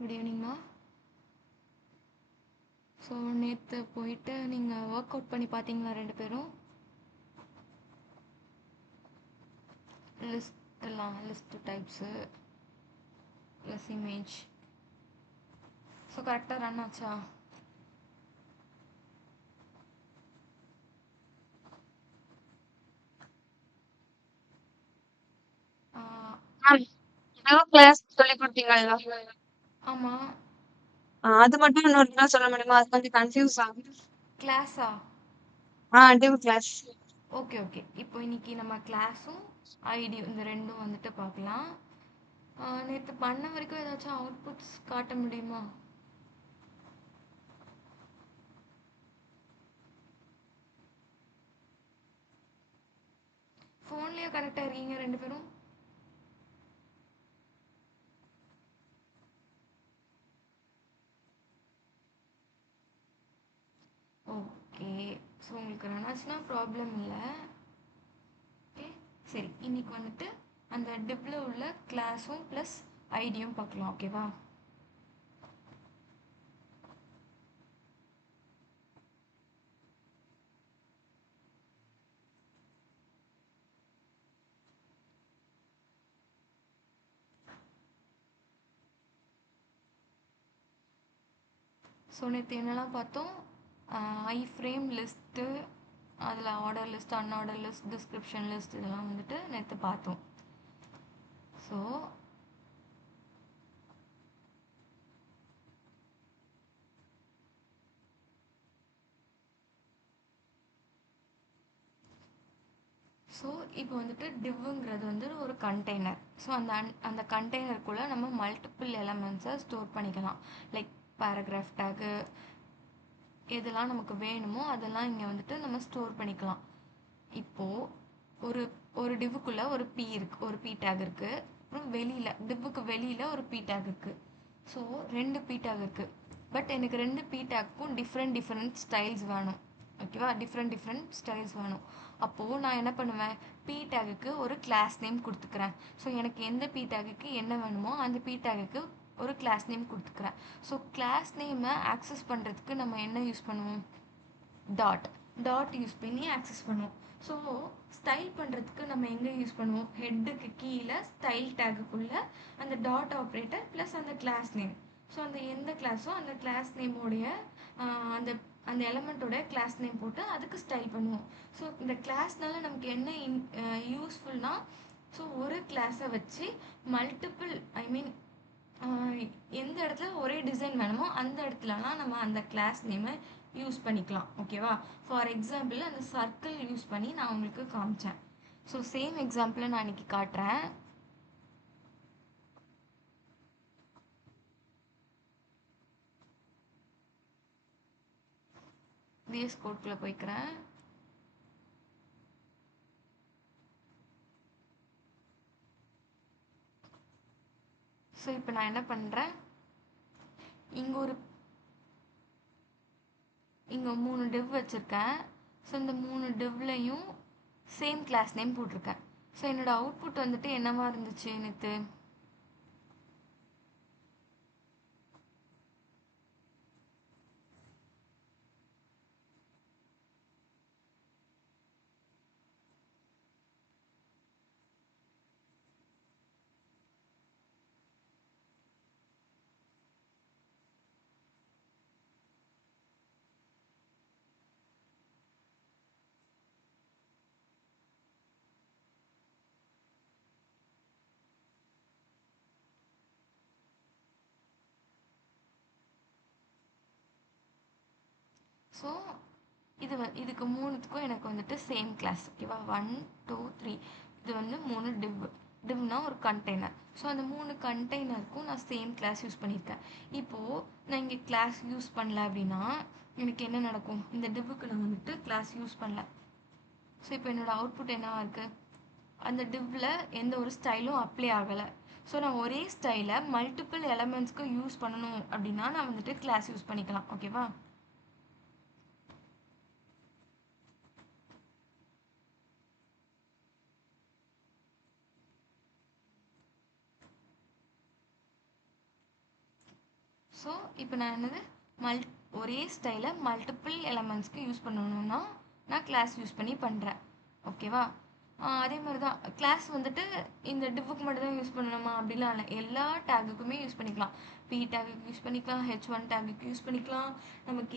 Good ஈவினிங்மா. So நேற்று போயிட்டு நீங்கள் ஒர்க் அவுட் பண்ணி பார்த்தீங்களா ரெண்டு பேரும்? List types plus image. So கரெக்டாக ரன் ஆச்சா? கிளாஸ் சொல்லி கொடுத்தீங்களா? ஆமாம். அது மட்டும் இன்னொரு தடவை சொல்ல முடியுமா? அது கொஞ்சம் கன்ஃபியூஸ் ஆகுது. கிளாஸா? Div class. Okay okay. இப்போ இன்னைக்கு நம்ம கிளாஸும் ஐடியும் இந்த ரெண்டும் வந்துட்டு பார்க்கலாம். நேற்று பண்ண வரைக்கும் ஏதாச்சும் அவுட்புட்ஸ் காட்ட முடியுமா? ஃபோன்லேயே கனெக்ட் ஆகிறீங்க ரெண்டு பேரும்? ஓகே. ஸோ உங்களுக்கு ரன் ஆச்சுன்னா ப்ராப்ளம் இல்லை. ஓகே சரி, இன்னைக்கு வந்துட்டு அந்த டிப்ல உள்ள கிளாஸும் ப்ளஸ் ஐடியும் பார்க்கலாம். ஓகேவா? ஸோ நேற்று என்னெல்லாம் பார்த்தோம்? ஐ ஃப்ரேம் லிஸ்ட்டு, அதில் order list, unorder list, description list இதெல்லாம் வந்துட்டு நேற்று பார்த்தோம். ஸோ இப்போ வந்துட்டு டிவ்வுங்கிறது வந்து ஒரு கண்டெய்னர். ஸோ அந்த கண்டெய்னருக்குள்ளே நம்ம மல்டிபிள் எலமெண்ட்ஸை ஸ்டோர் பண்ணிக்கலாம். லைக் பேராகிராஃப் டேகு, எதெல்லாம் நமக்கு வேணுமோ அதெல்லாம் இங்கே வந்துட்டு நம்ம ஸ்டோர் பண்ணிக்கலாம். இப்போது ஒரு ஒரு டிவ்வுக்குள்ளே ஒரு பி இருக்குது, ஒரு பி டேக் இருக்குது. அப்புறம் வெளியில் டிவ்வுக்கு வெளியில் ஒரு பி டேக் இருக்குது. ஸோ ரெண்டு பி டேக் இருக்குது. பட் எனக்கு ரெண்டு பி டேக்கும் டிஃப்ரெண்ட் ஸ்டைல்ஸ் வேணும். ஓகேவா? டிஃப்ரெண்ட் ஸ்டைல்ஸ் வேணும். அப்போது நான் என்ன பண்ணுவேன்? பி டேகுக்கு ஒரு கிளாஸ் நேம் கொடுத்துக்கிறேன். ஸோ எனக்கு எந்த பி டேகுக்கு என்ன வேணுமோ அந்த பி டேகுக்கு ஒரு கிளாஸ் நேம் கொடுத்துக்கிறேன். ஸோ கிளாஸ் நேமை ஆக்சஸ் பண்ணுறதுக்கு நம்ம என்ன யூஸ் பண்ணுவோம்? டாட் யூஸ் பண்ணி ஆக்சஸ் பண்ணுவோம். ஸோ ஸ்டைல் பண்ணுறதுக்கு நம்ம எங்கே யூஸ் பண்ணுவோம்? ஹெட்டுக்கு கீழே ஸ்டைல் டேகுக்குள்ளே அந்த டாட் ஆப்ரேட்டர் ப்ளஸ் அந்த கிளாஸ் நேம். ஸோ அந்த எந்த கிளாஸோ அந்த கிளாஸ் நேமோடைய அந்த அந்த எலமெண்ட்டோட கிளாஸ் நேம் போட்டு அதுக்கு ஸ்டைல் பண்ணுவோம். ஸோ இந்த கிளாஸ்னால நமக்கு என்ன யூஸ்ஃபுல்னா, ஸோ ஒரு கிளாஸை வச்சு மல்டிபிள் எந்த இடத்துல ஒரே டிசைன் வேணுமோ அந்த இடத்துலலாம் நம்ம அந்த கிளாஸ் நேமை யூஸ் பண்ணிக்கலாம். ஓகேவா? ஃபார் எக்ஸாம்பிள் அந்த சர்க்கிள் யூஸ் பண்ணி நான் உங்களுக்கு காமிச்சேன். ஸோ சேம் எக்ஸாம்பிளை நான் இன்னைக்கு காட்டுறேன். விஎஸ் கோட்குள்ளே போய்க்கிறேன். ஸோ இப்போ நான் என்ன பண்ணுறேன்? இங்கே 3 டிவ் வச்சுருக்கேன். ஸோ இந்த 3 டிவ்லையும் சேம் கிளாஸ் நேம் போட்டிருக்கேன். ஸோ என்னோட அவுட்புட் வந்துட்டு என்னவா இருந்துச்சு நேற்று? ஸோ இதுக்கு மூணுத்துக்கும் எனக்கு வந்துட்டு சேம் கிளாஸ். ஓகேவா? 1 2 3 இது வந்து 3 டிவ்னா ஒரு கண்டெய்னர். ஸோ அந்த 3 கண்டெய்னருக்கும் நான் சேம் கிளாஸ் யூஸ் பண்ணியிருக்கேன். இப்போது நான் இங்கே கிளாஸ் யூஸ் பண்ணல அப்படின்னா எனக்கு என்ன நடக்கும்? இந்த டிவ்வுக்கு நான் வந்துட்டு கிளாஸ் யூஸ் பண்ணல. ஸோ இப்போ என்னோடய அவுட்புட் என்னவா இருக்குது? அந்த டிவ்வில் எந்த ஒரு ஸ்டைலும் அப்ளை ஆகலை. ஸோ நான் ஒரே ஸ்டைலை மல்டிபிள் எலமெண்ட்ஸ்க்கு யூஸ் பண்ணணும் அப்படின்னா நான் வந்துட்டு கிளாஸ் யூஸ் பண்ணிக்கலாம். ஓகேவா? ஸோ இப்போ நான் என்னது மல் ஒரே ஸ்டைலை மல்டிபிள் எலமெண்ட்ஸ்க்கு யூஸ் பண்ணணும்னா நான் கிளாஸ் யூஸ் பண்ணி பண்ணுறேன். ஓகேவா? அதே மாதிரி தான் கிளாஸ் வந்துட்டு இந்த டிவ்வுக்கு மட்டும் தான் யூஸ் பண்ணணுமா அப்படிலாம் இல்லை, எல்லா டேகுக்குமே யூஸ் பண்ணிக்கலாம். பி டேகுக்கு யூஸ் பண்ணிக்கலாம், H1 டேகுக்கு யூஸ் பண்ணிக்கலாம். நமக்கு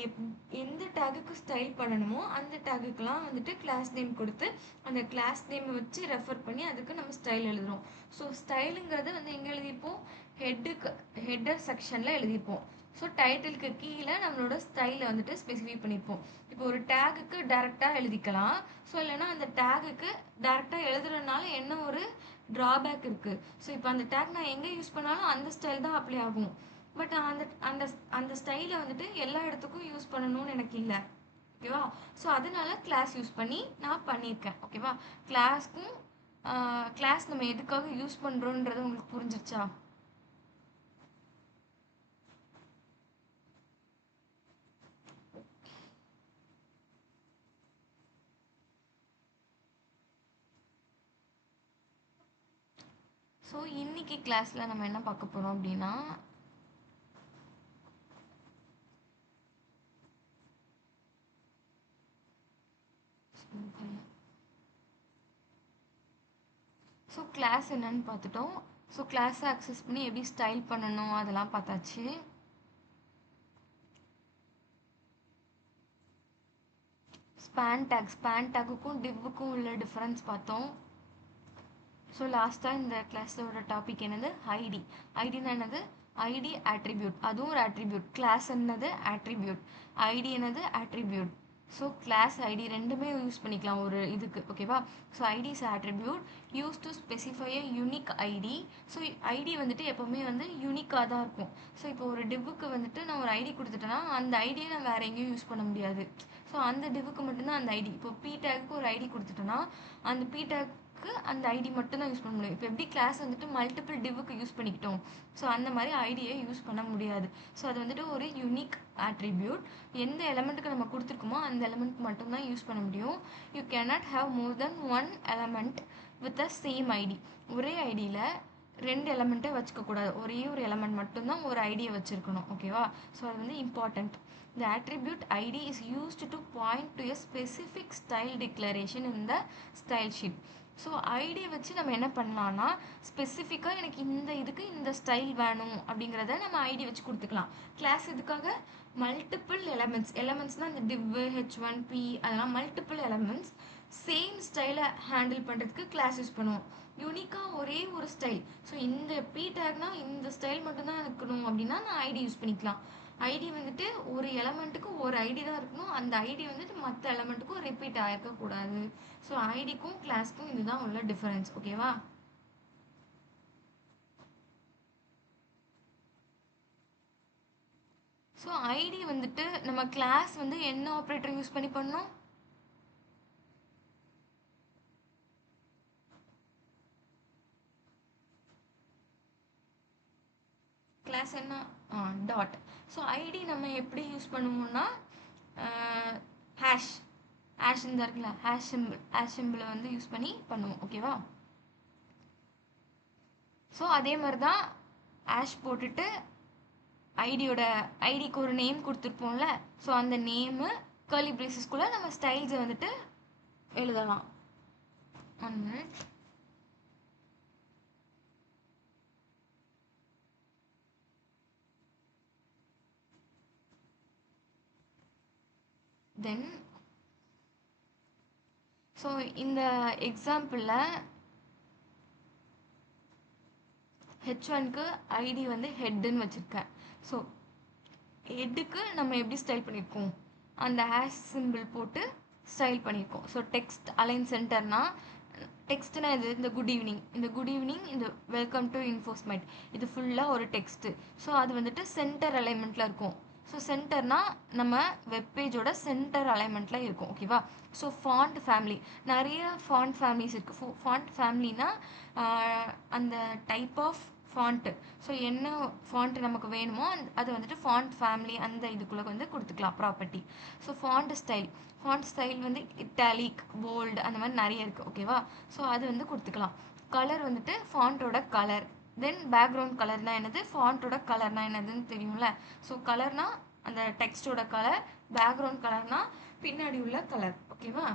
எந்த டேகுக்கு ஸ்டைல் பண்ணணுமோ அந்த டேகுக்கெலாம் வந்துட்டு கிளாஸ் நேம் கொடுத்து அந்த கிளாஸ் நேமை வச்சு ரெஃபர் பண்ணி அதுக்கு நம்ம ஸ்டைல் எழுதுகிறோம். ஸோ ஸ்டைலுங்கிறது வந்து எங்கே எழுதியிருப்போம், ஹெட்டர் செக்ஷனில் எழுதியிருப்போம். ஸோ டைட்டிலுக்கு கீழே நம்மளோட ஸ்டைலை வந்துட்டு ஸ்பெசிஃபை பண்ணியிருப்போம். இப்போ ஒரு டேகுக்கு டேரெக்டாக எழுதிக்கலாம். ஸோ இல்லைனா அந்த டேகுக்கு டேரெக்டாக எழுதுறதுனால என்ன ஒரு ட்ராபேக் இருக்குது. ஸோ இப்போ அந்த டேக் நான் எங்கே யூஸ் பண்ணாலும் அந்த ஸ்டைல் தான் அப்ளை ஆகும். பட் அந்த அந்த அந்த ஸ்டைலை வந்துட்டு எல்லா இடத்துக்கும் யூஸ் பண்ணணும்னு எனக்கு இல்லை. ஓகேவா? ஸோ அதனால கிளாஸ் யூஸ் பண்ணி நான் பண்ணியிருக்கேன். ஓகேவா? கிளாஸ் நம்ம எதுக்காக யூஸ் பண்ணுறோன்றது உங்களுக்கு புரிஞ்சிருச்சா? ஸோ இன்னைக்கு கிளாஸில் நம்ம என்ன பார்க்க போகிறோம் அப்படின்னா, ஸோ கிளாஸ் என்னன்னு பார்த்துட்டோம். ஸோ கிளாஸை அக்சஸ் பண்ணி எப்படி ஸ்டைல் பண்ணணும் அதெல்லாம் பார்த்தாச்சு. ஸ்பேன் டேக்குக்கும் டிவ்வுக்கும் உள்ள டிஃப்ரென்ஸ் பார்த்தோம். ஸோ லாஸ்ட்டாக இந்த கிளாஸோட டாபிக் என்னது, ஐடி. ஐடினா என்னது, ஐடி ஆட்ரிபியூட், அதுவும் ஒரு ஆட்ரிபியூட். கிளாஸ் என்னது, ஆட்ரிபியூட். ஐடி என்னது, ஆட்ரிபியூட். ஸோ கிளாஸ் ஐடி ரெண்டுமே யூஸ் பண்ணிக்கலாம் ஒரு இதுக்கு. ஓகேவா? So ID is attribute use to specify a unique ID. So ID வந்துட்டு எப்போவுமே வந்து யூனிக்காக தான் இருக்கும். ஸோ இப்போ ஒரு டிவ்வுக்கு வந்துட்டு நான் ஒரு ஐடி கொடுத்துட்டேன்னா அந்த ஐடியை நான் வேறு எங்கேயும் யூஸ் பண்ண முடியாது. ஸோ அந்த டிவ்வுக்கு மட்டும்தான் அந்த ஐடி. இப்போ பி டேக்கு ஒரு ஐடி கொடுத்துட்டோன்னா அந்த பி டேக் அந்த ஐடி மட்டும் தான் யூஸ் பண்ண முடியும். இப்போ எப்படி கிளாஸ் வந்துட்டு மல்டிபிள் டிவ்வுக்கு யூஸ் பண்ணிக்கிட்டோம், ஸோ அந்த மாதிரி ஐடியை யூஸ் பண்ண முடியாது. ஸோ அது வந்துட்டு ஒரு யூனிக் ஆட்ரிபியூட். எந்த எலமெண்ட்டுக்கு நம்ம கொடுத்துருக்கோமோ அந்த எலமெண்ட் மட்டும்தான் யூஸ் பண்ண முடியும். You cannot have more than one element with the same ID. ஒரே ஐடியில் ரெண்டு எலமெண்ட்டை வச்சுக்கக்கூடாது, ஒரே ஒரு எலமெண்ட் மட்டும்தான் ஒரு ஐடியை வச்சுருக்கணும். ஓகேவா? ஸோ அது வந்து important. The attribute ID is used to point to a specific style declaration in the style sheet. So ஐடியை வச்சு நம்ம என்ன பண்ணலான்னா ஸ்பெசிஃபிக்காக எனக்கு இந்த இதுக்கு இந்த ஸ்டைல் வேணும் அப்படிங்கிறத நம்ம ஐடி வச்சு கொடுத்துக்கலாம். கிளாஸ் இதுக்காக மல்டிபிள் எலமெண்ட்ஸ்னால் இந்த டிவ்வு H1 P அதெல்லாம் மல்டிபிள் எலமெண்ட்ஸ் சேம் ஸ்டைலை ஹேண்டில் பண்ணுறதுக்கு கிளாஸ் யூஸ் பண்ணுவோம். யூனிக்காக ஒரே ஒரு ஸ்டைல். ஸோ இந்த பி டேக்னா இந்த ஸ்டைல் மட்டும்தான் இருக்கணும் அப்படின்னா நான் ஐடி யூஸ் பண்ணிக்கலாம். ஐடி வந்துட்டு ஒரு எலமெண்ட்டுக்கு ஒரு ஐடி தான் இருக்கணும், அந்த ஐடி வந்துட்டு மற்ற எலமெண்ட்டுக்கும் ரிப்பீட் ஆகிருக்கக்கூடாது. ஸோ ஐடிக்கும் கிளாஸ்க்கும் இதுதான் உள்ள டிஃபரன்ஸ். ஓகேவா? ஸோ ஐடி வந்துட்டு நம்ம கிளாஸ் வந்து என்ன ஆப்ரேட்டர் யூஸ் பண்ணி பண்ணோம், கிளாஸ் என்ன, டாட். ஸோ ஐடி நம்ம எப்படி யூஸ் பண்ணுவோம்னா ஹேஷ் இந்த இருக்குல்ல ஹேஷ் சிம்பிளை வந்து யூஸ் பண்ணி பண்ணுவோம். ஓகேவா? ஸோ அதே மாதிரி தான் ஹேஷ் போட்டுட்டு ஐடிக்கு ஒரு நேம் கொடுத்துருப்போம்ல, ஸோ அந்த நேமு கர்லி பிரேசஸ்குள்ளே நம்ம ஸ்டைல்ஸை வந்துட்டு எழுதலாம். 1 minute. தென் ஸோ இந்த எக்ஸாம்பிளில் H1க்கு ஐடி வந்து ஹெட்டுன்னு வச்சுருக்கேன். ஸோ ஹெட்டுக்கு நம்ம எப்படி ஸ்டைல் பண்ணியிருக்கோம், அந்த ஹேஷ் சிம்பிள் போட்டு ஸ்டைல் பண்ணியிருக்கோம். ஸோ டெக்ஸ்ட் அலைன் சென்டர்னா டெக்ஸ்ட்னா இது இந்த குட் ஈவினிங், இந்த வெல்கம் டு இன்ஃபோஸ்மெண்ட், இது ஃபுல்லாக ஒரு டெக்ஸ்ட்டு. ஸோ அது வந்துட்டு சென்டர் அலைன்மெண்ட்டில் இருக்கும். ஸோ சென்டர்னா நம்ம வெப்பேஜோட சென்டர் அலைன்மெண்ட்டில் இருக்கும். ஓகேவா? ஸோ ஃபாண்ட் ஃபேமிலி, நிறைய ஃபாண்ட் ஃபேமிலிஸ் இருக்குது. ஃபாண்ட் ஃபேமிலினா அந்த டைப் ஆஃப் ஃபாண்ட்டு. ஸோ என்ன ஃபாண்ட் நமக்கு வேணுமோ அது வந்துட்டு ஃபாண்ட் ஃபேமிலி அந்த இதுக்குள்ளே வந்து கொடுத்துக்கலாம் ப்ராப்பர்ட்டி. ஸோ ஃபாண்ட் ஸ்டைல் வந்து இட்டாலிக், போல்டு அந்த மாதிரி நிறைய இருக்குது. ஓகேவா? ஸோ அது வந்து கொடுத்துக்கலாம். கலர் வந்துட்டு ஃபாண்ட்டோட கலர், தென் பேக்ரவுண்ட் கலர்னா என்னது, ஃபாண்ட்டோட கலர்னா என்னதுன்னு தெரியும்ல. ஸோ கலர்னா அந்த டெக்ஸ்டோட கலர், பேக்ரவுண்ட் கலர்னா பின்னாடி உள்ள கலர். ஓகேவா.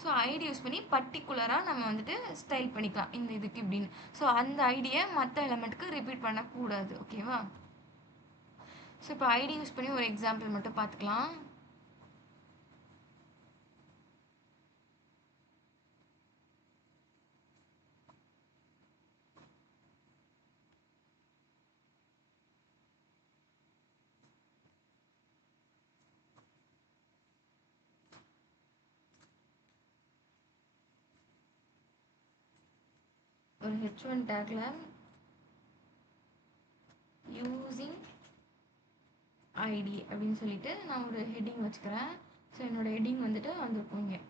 ஸோ ஐடி யூஸ் பண்ணி பர்டிகுலராக நம்ம வந்துட்டு ஸ்டைல் பண்ணிக்கலாம் இந்த இதுக்கு இப்படின்னு. ஸோ அந்த ஐடியை மற்ற எலமெண்ட்டுக்கு ரிப்பீட் பண்ணக்கூடாது. ஓகேவா. ஸோ இப்போ ஐடி யூஸ் பண்ணி ஒரு எக்ஸாம்பிள் மட்டும் பார்த்துக்கலாம். ஒரு h1 டேக்ல யூசிங் ஐடி அப்படின்னு சொல்லிட்டு நான் ஒரு ஹெட்டிங் வச்சுக்கிறேன். ஸோ என்னோட ஹெட்டிங் வந்துட்டு வந்திருக்கும் இங்கே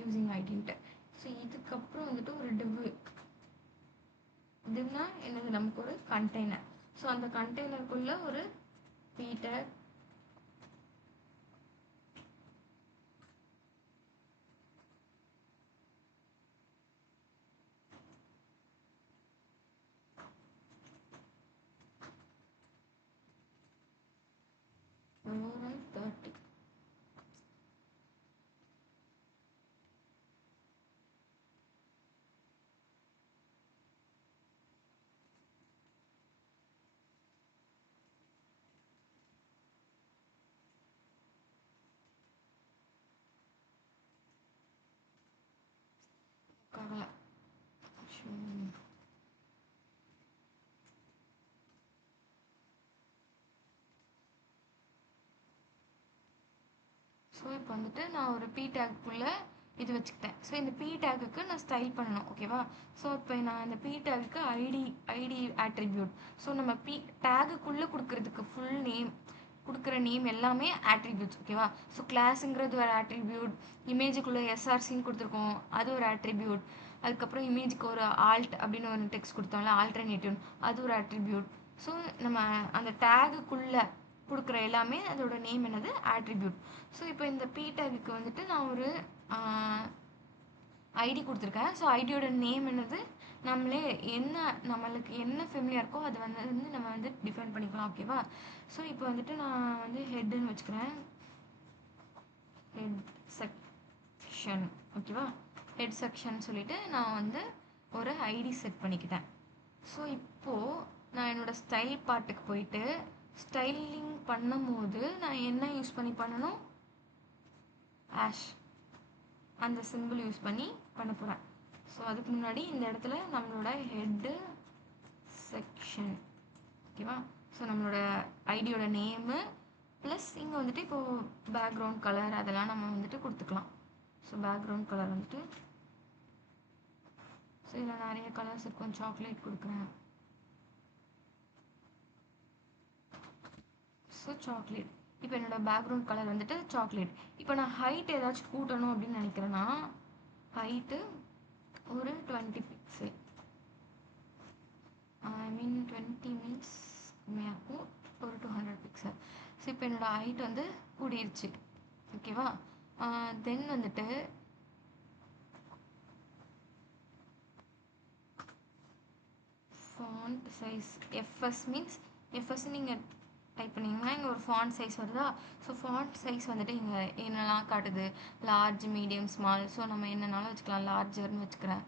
யூசிங் ஐடின்ட்டு. ஸோ இதுக்கப்புறம் வந்துட்டு ஒரு டிவ்னா என்னது, நமக்கு ஒரு கண்டெய்னர். ஸோ அந்த கண்டெய்னருக்குள்ள ஒரு p tag Roman 30. ஆகல. ஸோ இப்போ வந்துட்டு நான் ஒரு p டேக்குள்ள இது வச்சுக்கிட்டேன். ஸோ இந்த p டேக்குக்கு நான் ஸ்டைல் பண்ணணும். ஓகேவா. ஸோ இப்போ நான் இந்த p டேக்குக்கு ஐடி ஆட்ரிபியூட். ஸோ நம்ம p டேகுக்குள்ளே கொடுக்கறதுக்கு ஃபுல் நேம், கொடுக்குற நேம் எல்லாமே ஆட்ரிபியூட்ஸ். ஓகேவா. ஸோ கிளாஸுங்கிறது ஒரு ஆட்ரிபியூட், இமேஜுக்குள்ளே எஸ்ஆர்சின்னு கொடுத்துருக்கோம் அது ஒரு ஆட்ரிபியூட், அதுக்கப்புறம் இமேஜுக்கு ஒரு ஆல்ட் அப்படின்னு ஒரு டெக்ஸ்ட் கொடுத்தோம்ல ஆல்டர்னேட்டிவ், அது ஒரு ஆட்ரிபியூட். ஸோ நம்ம அந்த டேகுக்குள்ளே கொடுக்குற எல்லாமே அதோட நேம் என்னது, ஆட்ரிபியூட். ஸோ இப்போ இந்த p டேகுக்கு வந்துட்டு நான் ஒரு ஐடி கொடுத்துருக்கேன். ஸோ ஐடியோட நேம் என்னது, நம்மளே என்ன நம்மளுக்கு என்ன ஃபெமிலியாக இருக்கோ அது வந்து நம்ம வந்து டிஃபைன் பண்ணிக்கலாம். ஓகேவா. ஸோ இப்போ வந்துட்டு நான் வந்து ஹெட்டுன்னு வச்சுக்கிறேன், ஹெட் செக்ஷன். ஓகேவா. ஹெட் செக்ஷன் சொல்லிட்டு நான் வந்து ஒரு ஐடி செட் பண்ணிக்கிட்டேன். ஸோ இப்போது நான் என்னோடய ஸ்டைல் பார்ட்டுக்கு போயிட்டு ஸ்டைலிங் பண்ணும்போது நான் என்ன யூஸ் பண்ணி பண்ணணும், ஆஷ் அந்த சிம்பிள் யூஸ் பண்ணி பண்ண போகிறேன். ஸோ அதுக்கு முன்னாடி இந்த இடத்துல நம்மளோட ஹெட்டு செக்ஷன். ஓகேவா. ஸோ நம்மளோட ஐடியோட நேமு ப்ளஸ் இங்கே வந்துட்டு இப்போது பேக்ரவுண்ட் கலர் அதெல்லாம் நம்ம வந்துட்டு கொடுத்துக்கலாம். ஸோ பேக்ரவுண்ட் கலர் வந்துட்டு, ஸோ இதில் நிறைய கலர்ஸ் இருக்கும், சாக்லேட் கொடுக்குறேன். So chocolate. இப்போ என்னோடய பேக்ரவுண்ட் கலர் வந்துட்டு சாக்லேட். இப்போ நான் ஹைட் ஏதாச்சும் கூட்டணும் அப்படின்னு நினைக்கிறேன்னா ஹைட்டு ஒரு 20 பிக்சல், ஐ மீன் 20 மீன்ஸ் கம்மியாகும், ஒரு 200 பிக்சல். ஸோ இப்போ என்னோடய ஹைட் வந்து கூடிருச்சு. ஓகேவா. தென் வந்துட்டு font size FS means FS நீங்கள் டைப் பண்ணிங்கன்னா இங்கே ஒரு ஃபாண்ட் சைஸ் வருதா. ஸோ ஃபாண்ட் சைஸ் வந்துட்டு இங்கே என்னெல்லாம் காட்டுது, லார்ஜ், மீடியம், ஸ்மால். ஸோ நம்ம என்னென்னாலும் வச்சுக்கலாம், லார்ஜர்னு வச்சுக்கிறேன்.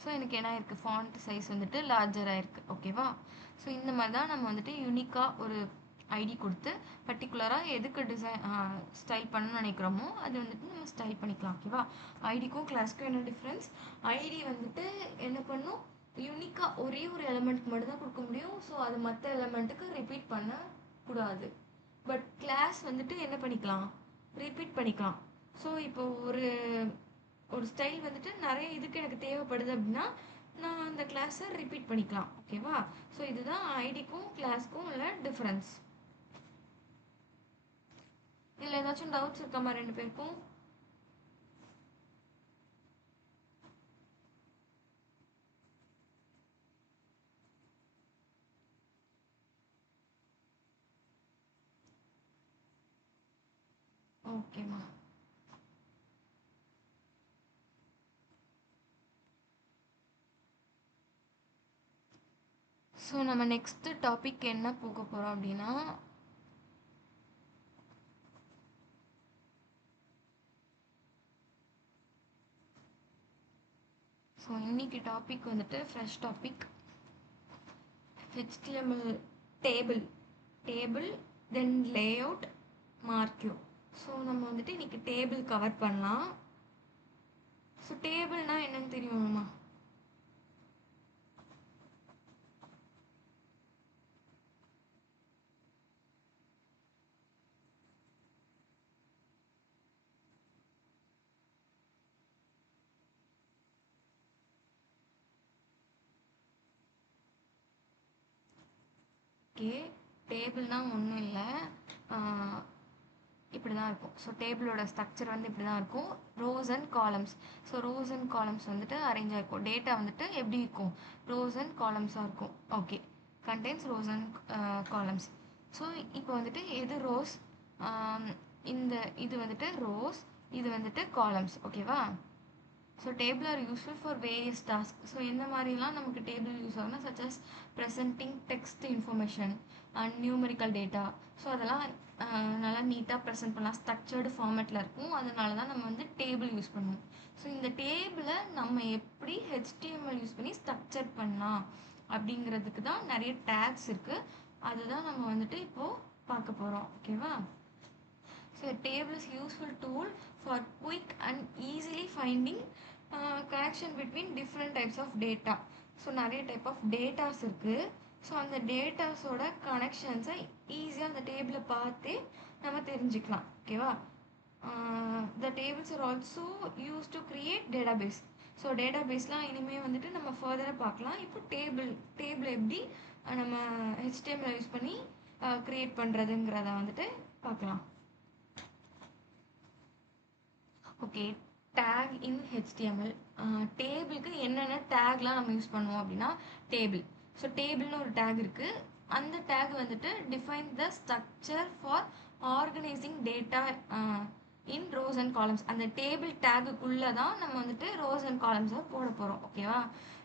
ஸோ எனக்கு என்ன இருக்குது, ஃபாண்ட் சைஸ் வந்துட்டு லார்ஜராக இருக்குது. ஓகேவா. ஸோ இந்த மாதிரி தான் நம்ம வந்துட்டு யூனிக்காக ஒரு ஐடி கொடுத்து பர்டிகுலராக எதுக்கு ஸ்டைல் பண்ணணும்னு நினைக்கிறோமோ அது வந்துட்டு நம்ம ஸ்டைல் பண்ணிக்கலாம். ஓகேவா. ஐடிக்கும் கிளாஸ்க்கும் என்ன டிஃப்ரென்ஸ், ஐடி வந்துட்டு என்ன பண்ணும், யூனிக்காக ஒரே ஒரு எலமெண்ட்க்கு மட்டும் தான் கொடுக்க முடியும். ஸோ அது மற்ற எலமெண்ட்டுக்கு ரிப்பீட் பண்ணக்கூடாது. பட் கிளாஸ் வந்துட்டு என்ன பண்ணிக்கலாம், ரிப்பீட் பண்ணிக்கலாம். ஸோ இப்போ ஒரு ஸ்டைல் வந்துட்டு நிறைய இதுக்கு எனக்கு தேவைப்படுது அப்படின்னா நான் அந்த கிளாஸை ரிப்பீட் பண்ணிக்கலாம். ஓகேவா. ஸோ இதுதான் ஐடிக்கும் கிளாஸ்க்கும் உள்ள டிஃப்ரென்ஸ். இதில் ஏதாச்சும் டவுட்ஸ் இருக்காமா ரெண்டு பேருக்கும்? ஓகேம்மா. ஸோ நம்ம நெக்ஸ்ட் டாபிக் என்ன போக போகிறோம் அப்படின்னா ஸோ இன்னைக்கு டாபிக் வந்துட்டு ஃப்ரெஷ் டாபிக் HTML டேபிள் தென் லேஅவுட் மார்க்யூ. ஸோ நம்ம வந்துட்டு இன்னைக்கு டேபிள் கவர் பண்ணலாம். ஸோ டேபிள்னா என்னன்னு தெரியுமா? ஓகே, டேபிள்னா ஒன்றும் இல்லை, இப்படி தான் இருக்கும். ஸோ டேபிளோட ஸ்ட்ரக்சர் வந்து இப்படி தான் இருக்கும், rose and columns. So rose and columns வந்துட்டு அரேஞ்ச் ஆகிருக்கும். டேட்டா வந்துட்டு எப்படி இருக்கும், ரோஸ் அண்ட் காலம்ஸாக இருக்கும். Okay, contains rose and columns. So இப்போ வந்துட்டு எது ரோஸ், இந்த இது வந்துட்டு ரோஸ், இது வந்துட்டு காலம்ஸ். ஓகேவா? So table are useful for various task. So எந்த மாதிரிலாம் நமக்கு டேபிள் யூஸ் ஆகுனா, such as presenting text information and numerical data. So அதெல்லாம் நல்லா நீட்டாக ப்ரெசென்ட் பண்ணலாம், ஸ்ட்ரக்சர்டு ஃபார்மேட்டில் இருக்கும். அதனால தான் நம்ம வந்து டேபிள் யூஸ் பண்ணுவோம். ஸோ இந்த டேபிளை நம்ம எப்படி HTML யூஸ் பண்ணி ஸ்ட்ரக்சர் பண்ணலாம் அப்படிங்கிறதுக்கு தான் நிறைய டேக்ஸ் இருக்குது. அதுதான் நம்ம வந்துட்டு இப்போது பார்க்க போகிறோம். ஓகேவா? So a table is useful tool for quick and easily finding connection between different types of data. So நிறைய டைப் ஆஃப் டேட்டாஸ் இருக்குது. ஸோ அந்த டேட்டாஸோட கனெக்ஷன்ஸை ஈஸியாக அந்த டேபிளை பார்த்தே நம்ம தெரிஞ்சுக்கலாம். ஓகேவா? The tables are also use to create database. So டேட்டாபேஸ்லாம் இனிமேல் வந்துட்டு நம்ம ஃபர்தராக பார்க்கலாம். இப்போ டேபிள் எப்படி நம்ம HTML யூஸ் பண்ணி க்ரியேட் பண்ணுறதுங்கிறத வந்துட்டு பார்க்கலாம். Okay, take in HTML. டேபிளுக்கு என்னென்ன டேக்லாம் நம்ம யூஸ் பண்ணுவோம் அப்படின்னா, டேபிள். ஸோ டேபிள்னு ஒரு டேக் இருக்குது. அந்த டேக் வந்துட்டு define the structure for organising data in rose and columns. அந்த டேபிள் டேகுக்குள்ளே தான் நம்ம வந்துட்டு ரோஸ் அண்ட் காலம்ஸை போட போகிறோம். ஓகேவா?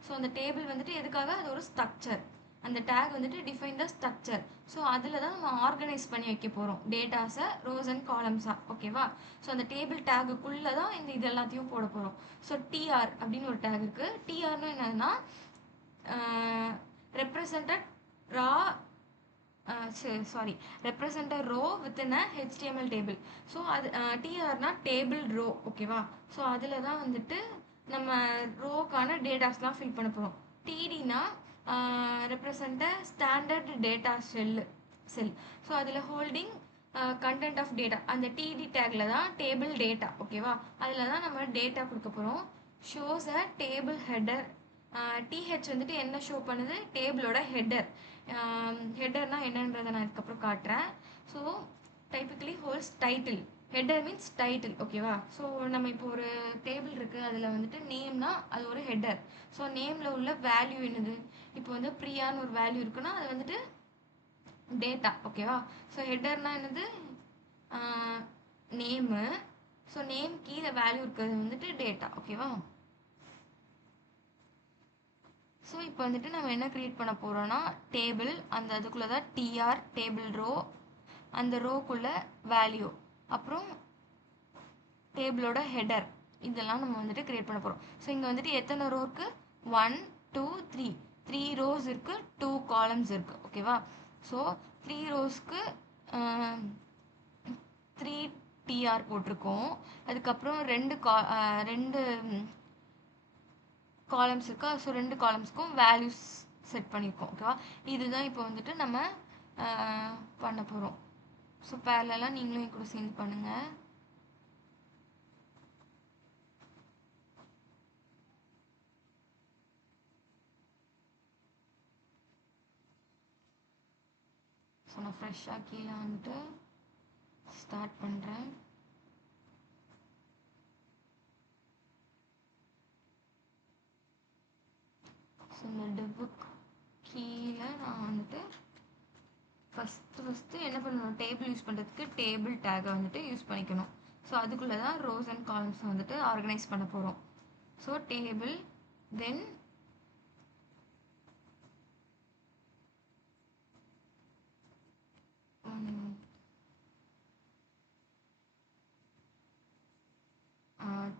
ஸோ அந்த டேபிள் வந்துட்டு எதுக்காக, அது ஒரு ஸ்ட்ரக்சர். அந்த டேக் வந்துட்டு டிஃபைன் த ஸ்ட்ரக்சர். ஸோ அதில் தான் நம்ம ஆர்கனைஸ் பண்ணி வைக்க போகிறோம் டேட்டாஸை, ரோஸ் அண்ட் காலம்ஸாக. ஓகேவா? ஸோ அந்த டேபிள் டேகுக்குள்ளே தான் இது எல்லாத்தையும் போட போகிறோம். ஸோ டிஆர் அப்படின்னு ஒரு டேக் இருக்குது. டிஆர்னு என்னதுன்னா represented row within a HTML table. So அது டிஆர்னா டேபிள் ரோ. ஓகேவா? ஸோ அதில் தான் வந்துட்டு நம்ம ரோக்கான டேட்டாஸ்லாம் ஃபில் பண்ண போகிறோம். டிடினா represent a standard data cell. So அதில் ஹோல்டிங் கண்டென்ட் ஆஃப் டேட்டா. அந்த டிடி டேக்கில் தான் டேபிள் டேட்டா. ஓகேவா? அதில் தான் நம்ம டேட்டா கொடுக்க போகிறோம். Shows a table header. TH வந்துட்டு என்ன ஷோ பண்ணுது, டேபிளோட ஹெட்டர். ஹெட்டர்னால் என்னன்றதை நான் இதுக்கப்புறம் காட்டுறேன். So typically holes title. Header means title. ஓகேவா? ஸோ நம்ம இப்போ ஒரு டேபிள் இருக்குது, அதில் வந்துட்டு நேம்னா அது ஒரு ஹெட்டர். ஸோ நேமில் உள்ள வேல்யூ என்னது, இப்போ வந்து பிரியான்னு ஒரு வேல்யூ இருக்குன்னா அது வந்துட்டு டேட்டா. ஓகேவா? ஸோ ஹெட்டர்னால் என்னது, நேமு. ஸோ நேம் கீழே வேல்யூ இருக்கிறது வந்துட்டு டேட்டா. ஓகேவா? ஸோ இப்போ வந்துட்டு நம்ம என்ன க்ரியேட் பண்ண போகிறோன்னா, டேபிள், அந்த அதுக்குள்ளே தான் டிஆர் டேபிள் ரோ, அந்த ரோக்குள்ளே வேல்யூ, அப்புறம் டேபிளோட ஹெடர், இதெல்லாம் நம்ம வந்துட்டு க்ரியேட் பண்ண போகிறோம். ஸோ இங்கே வந்துட்டு எத்தனை ரோ இருக்குது, 1 2 3 ரோஸ் இருக்குது, 2 காலம்ஸ் இருக்குது. ஓகேவா? ஸோ 3 ரோஸ்க்கு 3 டிஆர் போட்டிருக்கோம். அதுக்கப்புறம் ரெண்டு காலம்ஸ் இருக்கா. ஸோ 2 காலம்ஸ்க்கும் வேல்யூஸ் செட் பண்ணியிருக்கோம். ஓகேவா? இதுதான் இப்போ வந்துட்டு நம்ம பண்ண போகிறோம். ஸோ பேரலெல்லாம் நீங்களும் என் கூட சேர்ந்து பண்ணுங்கள். ஸோ நான் ஃப்ரெஷ்ஷாக கீழே வந்துட்டு ஸ்டார்ட் பண்ணுறேன். ஸோ இந்த டிப்புக்கு கீழே நான் வந்துட்டு ஃபஸ்ட்டு என்ன பண்ணணும், டேபிள் யூஸ் பண்ணுறதுக்கு டேபிள் டேகை வந்துட்டு யூஸ் பண்ணிக்கணும். ஸோ அதுக்குள்ளே தான் ரோஸ் அண்ட் காலம்ஸ் வந்துட்டு ஆர்கனைஸ் பண்ண போகிறோம். ஸோ டேபிள், தென்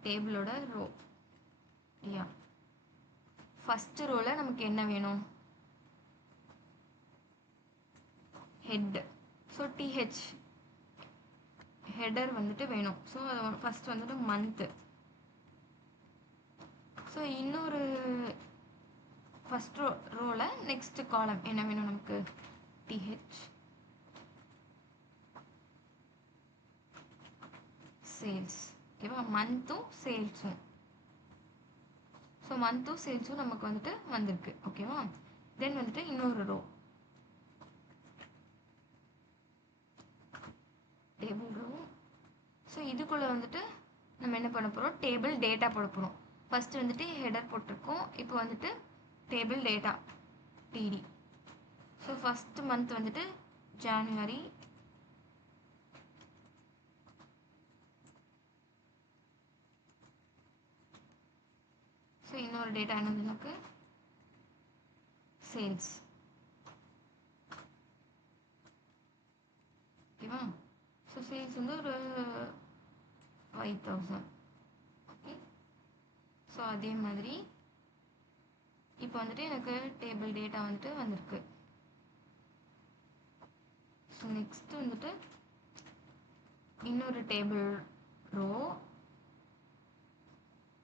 டேபிளோட ரோ. யா, ஃபஸ்ட்டு ரோவில் நமக்கு என்ன வேணும்? ஹெட். ஸோ டிஹெச் ஹெடர் வந்துட்டு வேணும். ஸோ அது ஃபஸ்ட் வந்துட்டு மந்த்து. ஸோ இன்னொரு ஃபஸ்ட் ரோவில் நெக்ஸ்ட் காலம் என்ன வேணும் நமக்கு? DH sales. ஓகேவா, மந்த்தும் சேல்ஸும். ஸோ மந்த்தும் சேல்ஸும் நமக்கு வந்துட்டு வந்திருக்கு. ஓகேவா, தென் வந்துட்டு இன்னொரு ரோ டேபிள் ரோ. ஸோ இதுக்குள்ளே வந்துட்டு நம்ம என்ன பண்ண போகிறோம்? டேபிள் டேட்டா போட போகிறோம். ஃபஸ்ட்டு வந்துட்டு ஹெடர் போட்டிருக்கோம், இப்போ வந்துட்டு table data TD. So first month வந்துட்டு ஜான்வரி. ஸோ இன்னொரு டேட்டா என்னது நமக்கு? சேல்ஸ். ஓகேவா, ஸோ சேல்ஸ் வந்து ஒரு 5000. ஓகே, ஸோ அதே மாதிரி இப்போ வந்துட்டு எனக்கு டேபிள் டேட்டா வந்துட்டு வந்திருக்கு. ஸோ நெக்ஸ்ட் வந்துட்டு இன்னொரு டேபிள் ரோ,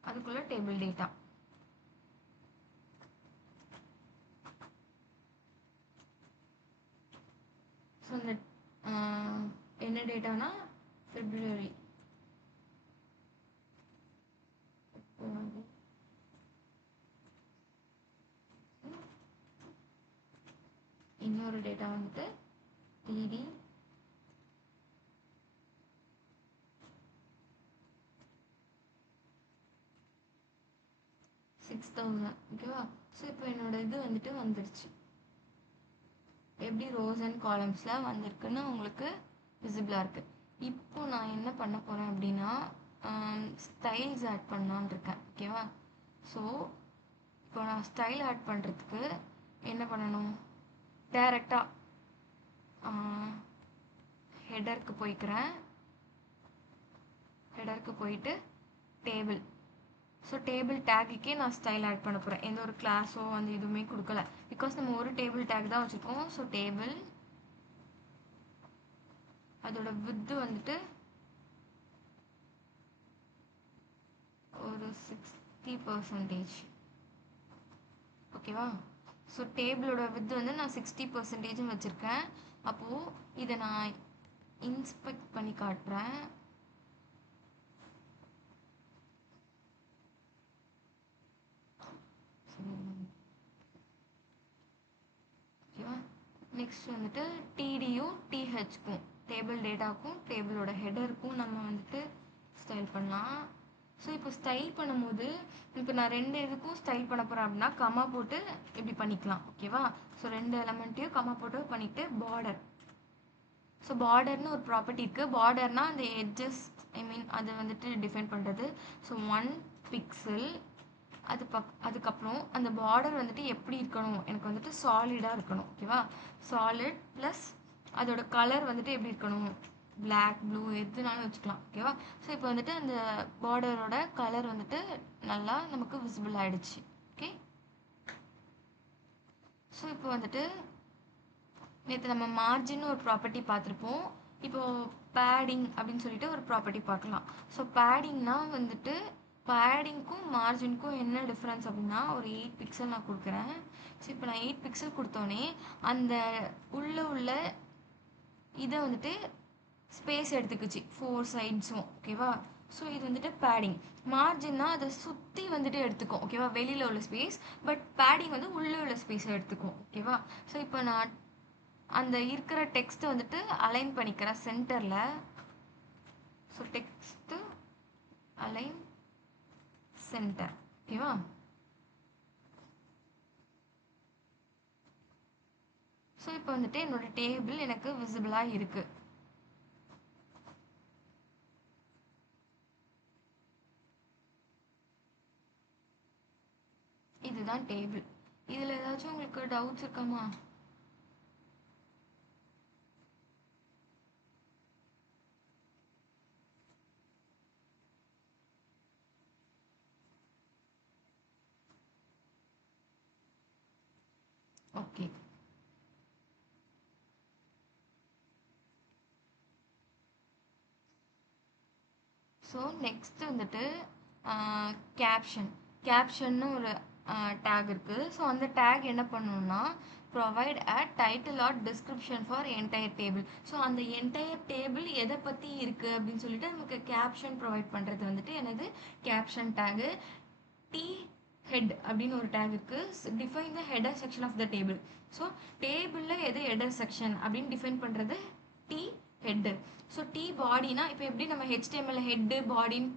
அதுக்குள்ள டேபிள் டேட்டா. ஸோ இந்த என்ன டேட்டானா ஃபெப்ரவரி. இன்னொரு டேட்டா வந்துட்டு டிடி. $6000. ஓகேவா, ஸோ இப்போ என்னோட இது வந்துட்டு வந்துருச்சு. எப்படி ரோஸ் அண்ட் காலம்ஸில் வந்திருக்குன்னு உங்களுக்கு விசிபிளாக இருக்குது. இப்போ நான் என்ன பண்ண போகிறேன் அப்படின்னா ஸ்டைல்ஸ் ஆட் பண்ணலான்னு இருக்கேன். ஓகேவா, ஸோ இப்போ நான் ஸ்டைல் ஆட் பண்ணுறதுக்கு என்ன பண்ணணும்? டைரெக்டாக ஹெடருக்கு போய்க்கிறேன். ஹெடருக்கு போயிட்டு டேபிள். ஸோ டேபிள் டேக்குக்கே நான் ஸ்டைல் ஆட் பண்ண போகிறேன். எந்த ஒரு கிளாஸோ அந்த எதுவுமே கொடுக்கல, பிகாஸ் நம்ம ஒரு டேபிள் டேக் தான் வச்சுருக்கோம். ஸோ டேபிள் அதோட வித்து வந்துட்டு ஒரு 60%. ஓகேவா, ஸோ டேபிளோட வித்து வந்து நான் 60% வச்சுருக்கேன். அப்போது இதை நான் இன்ஸ்பெக்ட் பண்ணி காட்டுறேன். ஓகேவா, நெக்ஸ்ட் வந்துட்டு டிடியும் டிஹெச்க்கும் டேபிள் டேட்டாக்கும் டேபிளோட ஹெடருக்கும் நம்ம வந்துட்டு ஸ்டைல் பண்ணலாம். ஸோ இப்போ ஸ்டைல் பண்ணும்போது இப்போ நான் 2 இதுக்கும் ஸ்டைல் பண்ண போகிறேன் அப்படின்னா கமா போட்டு இப்படி பண்ணிக்கலாம். ஓகேவா, ஸோ 2 எலமெண்ட்டையும் கமா போட்டு பண்ணிவிட்டு பார்டர். ஸோ பார்டர்னு ஒரு ப்ராப்பர்ட்டி இருக்குது. பார்டர்னால் அந்த எட்ஜஸ் அது வந்துட்டு டிஃபைன் பண்ணுறது. So 1 pixel. அதுக்கப்புறம் அந்த பார்டர் வந்துட்டு எப்படி இருக்கணும்? எனக்கு வந்துட்டு சாலிடாக இருக்கணும். ஓகேவா, சாலிட் ப்ளஸ் அதோட கலர் வந்துட்டு எப்படி இருக்கணும்? பிளாக், ப்ளூ எதுனாலும் வச்சுக்கலாம். ஓகேவா, ஸோ இப்போ வந்துட்டு அந்த பார்டரோட கலர் வந்துட்டு நல்லா நமக்கு விசிபிள் ஆகிடுச்சு. ஓகே, ஸோ இப்போ வந்துட்டு நேற்று நம்ம மார்ஜின் ஒரு ப்ராப்பர்ட்டி பார்த்துருப்போம். இப்போது பேடிங் அப்படின்னு சொல்லிட்டு ஒரு ப்ராப்பர்ட்டி பார்க்கலாம். ஸோ பேடிங்னால் வந்துட்டு பேடிங்க்கும் மார்ஜினுக்கும் என்ன டிஃப்ரென்ஸ் அப்படின்னா ஒரு 8 பிக்சல் நான் கொடுக்குறேன். ஸோ இப்போ நான் 8 பிக்சல் கொடுத்தோன்னே அந்த உள்ள இதை வந்துட்டு ஸ்பேஸ் எடுத்துக்குச்சு 4 சைட்ஸும். ஓகேவா, ஸோ இது வந்துட்டு பேடிங். மார்ஜின்னா அதை சுற்றி வந்துட்டு எடுத்துக்கும். ஓகேவா, வெளியில் உள்ள ஸ்பேஸ். பட் பேடிங் வந்து உள்ளே உள்ள ஸ்பேஸை எடுத்துக்கும். ஓகேவா, ஸோ இப்போ நான் அந்த இருக்கிற டெக்ஸ்ட்டை வந்துட்டு அலைன் பண்ணிக்கிறேன் சென்டரில். So text align center. ஓகேவா, ஸோ இப்போ வந்துட்டு என்னோட டேபிள் எனக்கு விசிபிளாக இருக்குது. இதுதான் டேபிள். இதில் ஏதாச்சும் உங்களுக்கு டவுட்ஸ் இருக்காமா? ஓகே. ஸோ நெக்ஸ்ட் வந்துட்டு கேப்ஷன்னு ஒரு டேக் இருக்குது. ஸோ அந்த டேக் என்ன பண்ணணும்னா provide a title R description for entire table. So அந்த என்டையர் டேபிள் எதை பற்றி இருக்குது அப்படின்னு சொல்லிட்டு நமக்கு கேப்ஷன் ப்ரொவைட் பண்ணுறது வந்துட்டு எனது கேப்ஷன் டேகு. டி ஹெட் அப்படின்னு ஒரு டேக் இருக்குது. Define the header section of the table. So டேபிளில் எது ஹெடர் செக்ஷன் அப்படின்னு டிஃபைன் பண்ணுறது டி ஹெட்டு. ஸோ டி பாடினா இப்போ எப்படி நம்ம ஹெச்டிஎம்எல் ஹெட்டு பாடின்னு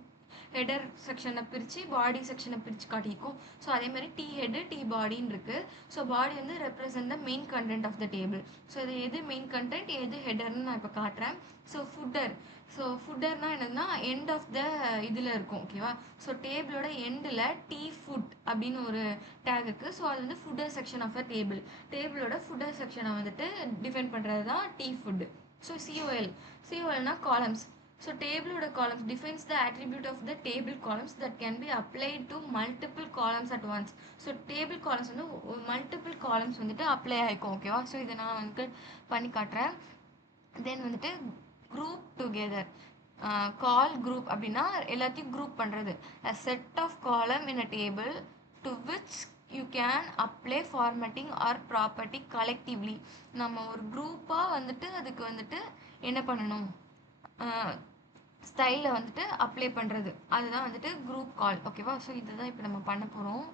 ஹெடர் செக்ஷனை பிரித்து பாடி செக்ஷனை பிரித்து காட்டியிருக்கோம். ஸோ அதே மாதிரி டி ஹெட்டு டி பாடின்னு இருக்குது. ஸோ பாடி வந்து represent the main content of the table. So இது எது மெயின் கண்டென்ட் எது ஹெடர்னு நான் இப்போ காட்டுறேன். ஸோ ஃபுட்டர்னால் என்னதுன்னா எண்ட் ஆஃப் த இதில் இருக்கும். ஓகேவா. ஸோ டேபிளோட எண்டில் டி ஃபுட் அப்படின்னு ஒரு டேக் இருக்குது. ஸோ அது வந்து ஃபுட்டர் செக்ஷன் ஆஃப் த டேபிளோட ஃபுட்டர் செக்ஷனை வந்துட்டு டிஃபைன் பண்ணுறது தான் டி ஃபுட். ஸோ COLனா காலம்ஸ். ஸோ டேபிளோட columns defines the attribute of the table columns that can be applied to multiple columns at once. So table columns வந்து multiple columns வந்துட்டு apply ஆகிக்கும். ஓகேவா. ஸோ இதை நான் வந்து பண்ணி காட்டுறேன். தென் வந்துட்டு குரூப் டுகெதர். கால் குரூப் அப்படின்னா எல்லாத்தையும் குரூப் பண்ணுறது. a set of column in a table to which you can apply formatting or property collectively. நம்ம ஒரு குரூப்பாக வந்துட்டு அதுக்கு வந்துட்டு என்ன பண்ணணும் ஸ்டைலில் வந்துட்டு அப்ளை பண்ணுறது அதுதான் வந்துட்டு குரூப் கால். ஓகேவா. ஸோ இதுதான் இப்போ நம்ம பண்ண போகிறோம்.